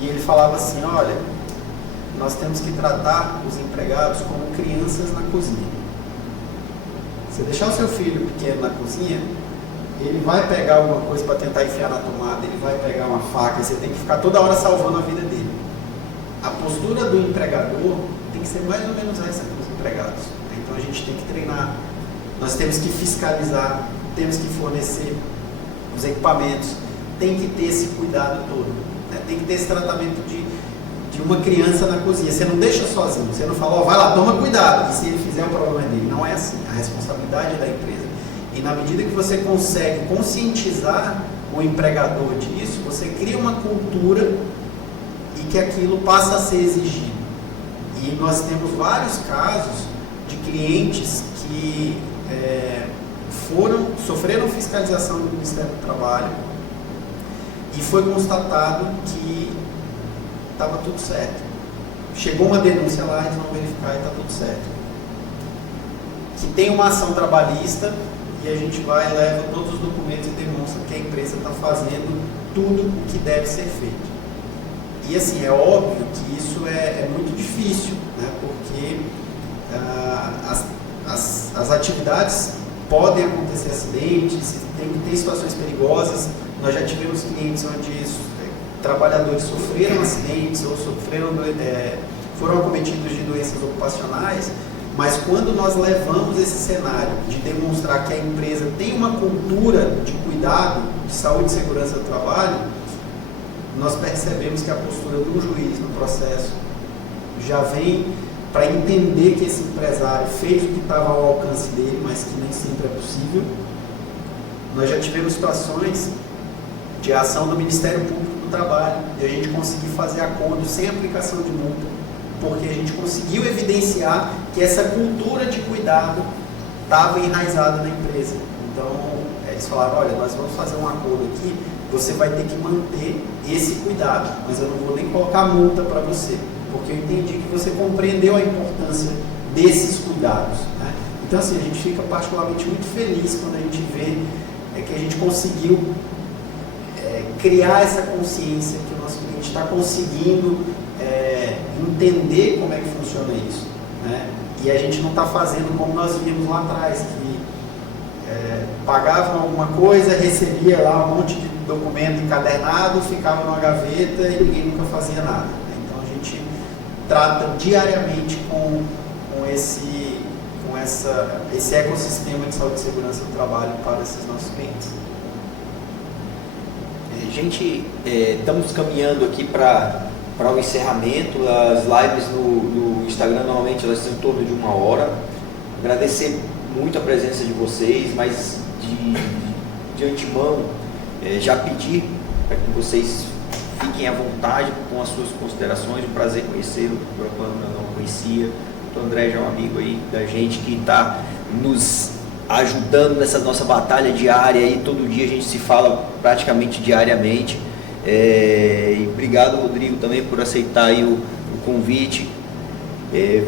E ele falava assim, olha, nós temos que tratar os empregados como crianças na cozinha. Você deixar o seu filho pequeno na cozinha, ele vai pegar alguma coisa para tentar enfiar na tomada, ele vai pegar uma faca, e você tem que ficar toda hora salvando a vida dele. A postura do empregador tem que ser mais ou menos essa com os empregados. Então a gente tem que treinar, nós temos que fiscalizar, temos que fornecer os equipamentos, tem que ter esse cuidado todo, né? Tem que ter esse tratamento de uma criança na cozinha. Você não deixa sozinho, você não fala, vai lá, toma cuidado, e se ele fizer o problema dele. Não é assim, a responsabilidade é da empresa. E na medida que você consegue conscientizar o empregador disso, você cria uma cultura e que aquilo passa a ser exigido. E nós temos vários casos de clientes que sofreram fiscalização do Ministério do Trabalho e foi constatado que estava tudo certo. Chegou uma denúncia lá, eles vão verificar e está tudo certo. Que tem uma ação trabalhista e a gente vai, leva todos os documentos e demonstra que a empresa está fazendo tudo o que deve ser feito. E assim, é óbvio que isso é muito difícil, né? Porque as atividades podem acontecer acidentes, tem situações perigosas. Nós já tivemos clientes onde trabalhadores sofreram acidentes ou foram acometidos de doenças ocupacionais, mas quando nós levamos esse cenário de demonstrar que a empresa tem uma cultura de cuidado, de saúde e segurança do trabalho, nós percebemos que a postura do juiz no processo já vem para entender que esse empresário fez o que estava ao alcance dele, mas que nem sempre é possível. Nós já tivemos situações de ação do Ministério Público do Trabalho e a gente conseguiu fazer acordo sem aplicação de multa, porque a gente conseguiu evidenciar que essa cultura de cuidado estava enraizada na empresa. Então, eles falaram, olha, nós vamos fazer um acordo aqui, você vai ter que manter esse cuidado, mas eu não vou nem colocar multa para você, porque eu entendi que você compreendeu a importância desses cuidados, né? Então, assim, a gente fica particularmente muito feliz quando a gente vê que a gente conseguiu criar essa consciência, que o nosso cliente está conseguindo entender como é que funciona isso, né? E a gente não está fazendo como nós vimos lá atrás, que pagavam alguma coisa, recebia lá um monte de documento encadernado, ficava numa gaveta e ninguém nunca fazia nada. Então a gente trata diariamente com esse ecossistema de saúde e segurança do trabalho para esses nossos clientes. Gente, estamos caminhando aqui para o encerramento. As lives no Instagram normalmente elas são em torno de 1 hora. Agradecer muito a presença de vocês, mas de antemão já pedir para que vocês fiquem à vontade com as suas considerações. Um prazer conhecê-lo, o Propano eu não conhecia. O André já é um amigo aí da gente que está nos ajudando nessa nossa batalha diária e todo dia a gente se fala praticamente diariamente. E obrigado, Rodrigo, também por aceitar aí o convite.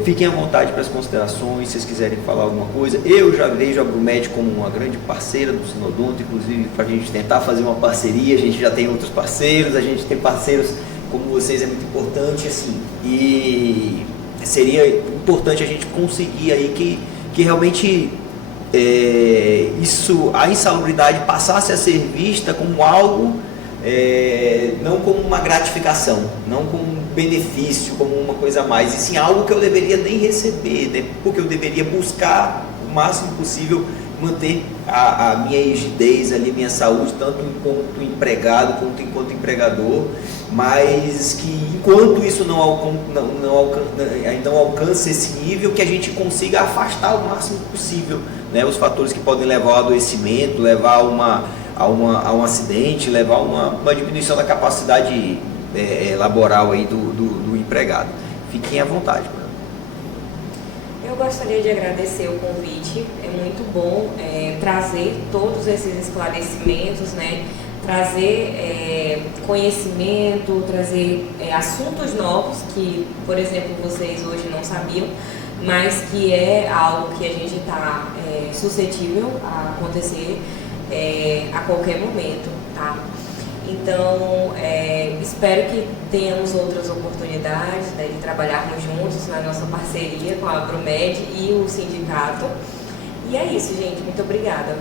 Fiquem à vontade para as considerações, se vocês quiserem falar alguma coisa. Eu já vejo a Brumed como uma grande parceira do Sinodonto, inclusive para a gente tentar fazer uma parceria. A gente já tem outros parceiros, a gente tem parceiros como vocês, é muito importante assim, e seria importante a gente conseguir aí que realmente a insalubridade passasse a ser vista como algo, não como uma gratificação, não como um benefício, como uma coisa a mais, e sim algo que eu deveria nem receber, né? Porque eu deveria buscar o máximo possível manter a minha rigidez ali, minha saúde, tanto enquanto empregado quanto enquanto empregador, mas que enquanto isso não alcance esse nível, que a gente consiga afastar o máximo possível, né, os fatores que podem levar ao adoecimento, levar a um acidente, levar a uma diminuição da capacidade laboral aí do empregado. Fiquem à vontade. Eu gostaria de agradecer o convite. É muito bom trazer todos esses esclarecimentos, né? Trazer conhecimento, trazer assuntos novos que, por exemplo, vocês hoje não sabiam, mas que é algo que a gente está suscetível a acontecer a qualquer momento, tá? Então, espero que tenhamos outras oportunidades, né, de trabalharmos juntos na nossa parceria com a Brumed e o sindicato. E é isso, gente. Muito obrigada.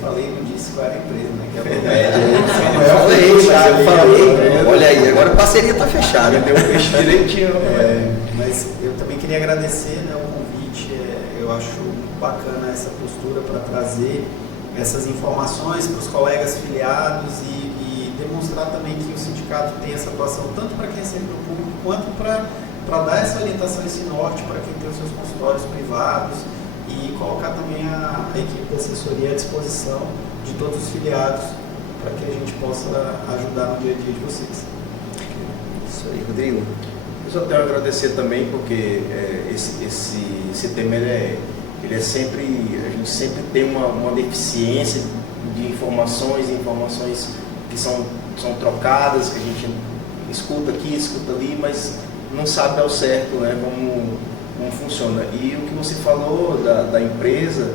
Falei, não disse qual era a empresa, né? Que é a Brumed. Eu falei. Olha aí, agora a parceria está fechada. Deu um peixe direitinho. Mas eu também queria agradecer, né, o convite. Eu acho bacana essa postura para trazer essas informações para os colegas filiados e demonstrar também que o sindicato tem essa atuação tanto para quem é servidor público quanto para dar essa orientação, esse norte para quem tem os seus consultórios privados e colocar também a equipe de assessoria à disposição de todos os filiados para que a gente possa ajudar no dia a dia de vocês. Isso aí, Rodrigo. Eu só tenho a agradecer também, porque esse tema ele é sempre, a gente sempre tem uma deficiência de informações que são trocadas, que a gente escuta aqui, escuta ali, mas não sabe ao certo, né, como funciona. E o que você falou da empresa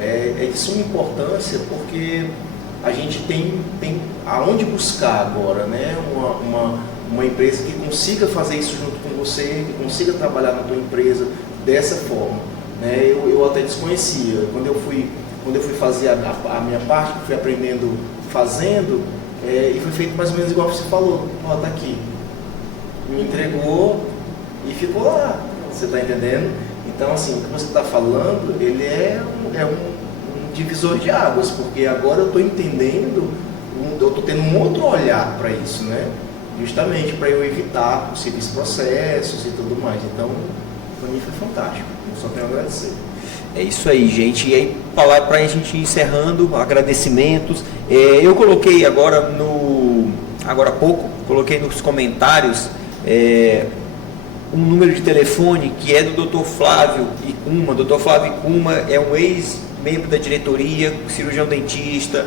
é de suma importância, porque a gente tem aonde buscar agora, né, uma empresa que consiga fazer isso junto com você, que consiga trabalhar na tua empresa dessa forma, né? Eu até desconhecia. Quando eu fui fazer a minha parte, fui aprendendo fazendo, e foi feito mais ou menos igual você falou. Ó, tá aqui. Me entregou e ficou lá. Você está entendendo? Então, assim, o que você está falando, ele é um divisor de águas, porque agora eu estou entendendo, eu estou tendo um outro olhar para isso, né? Justamente para eu evitar possíveis processos e tudo mais. Então, para mim foi fantástico. Eu só tenho a agradecer. É isso aí, gente. E aí, falar para a gente ir encerrando, agradecimentos. Eu coloquei agora há pouco, coloquei nos comentários um número de telefone que é do Dr. Flávio Icuma. Dr. Flávio Icuma é um ex-membro da diretoria, cirurgião dentista,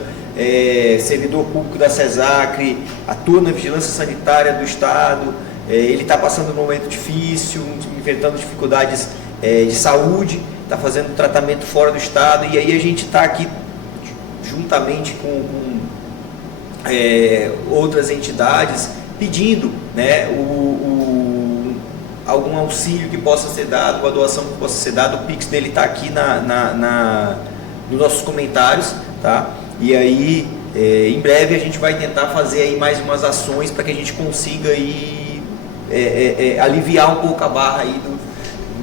servidor público da CESACRE, atua na vigilância sanitária do Estado. Ele está passando um momento difícil, enfrentando dificuldades de saúde, está fazendo tratamento fora do Estado, e aí a gente está aqui juntamente com outras entidades pedindo, né, algum auxílio que possa ser dado, uma doação que possa ser dada. O Pix dele está aqui nos nossos comentários, tá? E aí, em breve a gente vai tentar fazer aí mais umas ações para que a gente consiga aí, aliviar um pouco a barra aí do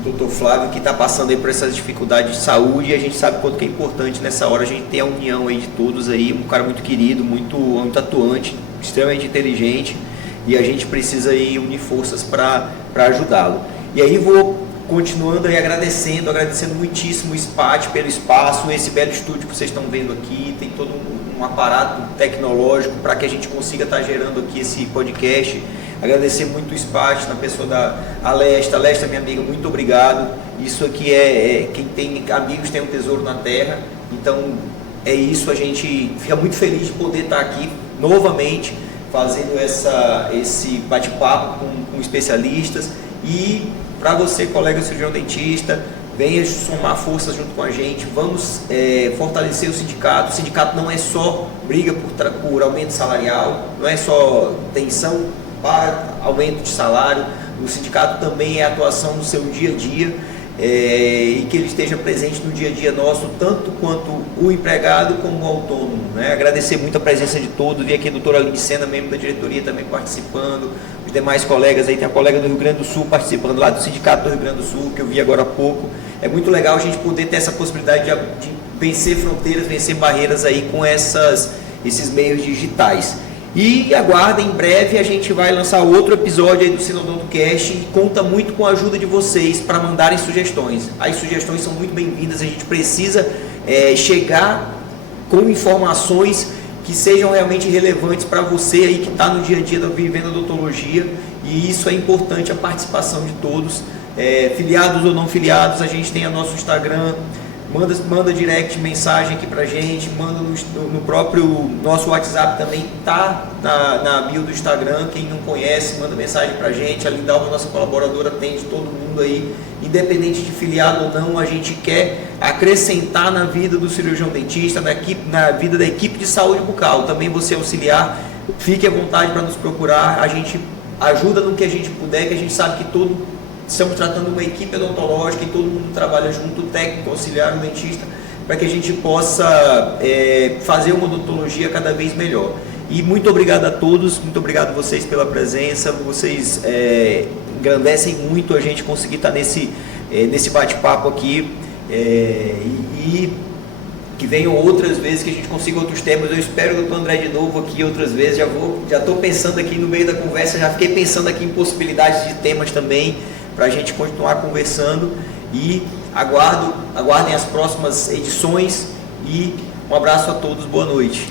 Dr. Flávio, que está passando aí por essas dificuldades de saúde, e a gente sabe quanto que é importante nessa hora a gente ter a união aí de todos aí, um cara muito querido, muito atuante, extremamente inteligente, e a gente precisa aí unir forças para ajudá-lo. E aí vou continuando aí agradecendo muitíssimo o SPAT pelo espaço, esse belo estúdio que vocês estão vendo aqui, tem todo um aparato tecnológico para que a gente consiga estar gerando aqui esse podcast. Agradecer muito o SPAT, na pessoa da Alesta, minha amiga, muito obrigado. Isso aqui quem tem amigos tem um tesouro na terra, então é isso, a gente fica muito feliz de poder estar aqui novamente fazendo esse bate-papo com especialistas. E para você, colega cirurgião dentista, venha somar forças junto com a gente, vamos fortalecer o sindicato. O sindicato não é só briga por aumento salarial, não é só tensão para aumento de salário, o sindicato também é atuação no seu dia a dia, e que ele esteja presente no dia a dia nosso, tanto quanto o empregado como o autônomo, né? Agradecer muito a presença de todos, vi aqui a doutora Aline Sena, membro da diretoria, também participando, os demais colegas aí, tem a colega do Rio Grande do Sul participando lá do sindicato do Rio Grande do Sul, que eu vi agora há pouco. É muito legal a gente poder ter essa possibilidade de vencer fronteiras, vencer barreiras aí com esses meios digitais. E aguardem, em breve a gente vai lançar outro episódio aí do SinodontCast, e conta muito com a ajuda de vocês para mandarem sugestões. As sugestões são muito bem-vindas, a gente precisa chegar com informações que sejam realmente relevantes para você aí que está no dia a dia vivendo a odontologia, e isso é importante, a participação de todos, filiados ou não filiados. A gente tem o nosso Instagram, manda direct, mensagem aqui pra gente, manda no próprio nosso WhatsApp também, tá na bio do Instagram. Quem não conhece, manda mensagem pra gente. A Lindalva, nossa colaboradora, atende todo mundo aí, independente de filiado ou não. A gente quer acrescentar na vida do cirurgião dentista, na vida da equipe de saúde bucal. Também você auxiliar, fique à vontade para nos procurar, a gente ajuda no que a gente puder, que a gente sabe que estamos tratando uma equipe odontológica e todo mundo trabalha junto, o técnico, auxiliar, o dentista, para que a gente possa fazer uma odontologia cada vez melhor. E muito obrigado a todos, muito obrigado a vocês pela presença, vocês engrandecem muito a gente conseguir estar nesse bate-papo aqui, e que venham outras vezes, que a gente consiga outros temas. Eu espero o Dr. André de novo aqui outras vezes, já estou pensando aqui no meio da conversa, já fiquei pensando aqui em possibilidades de temas também, para a gente continuar conversando, e aguardem as próximas edições, e um abraço a todos, boa noite.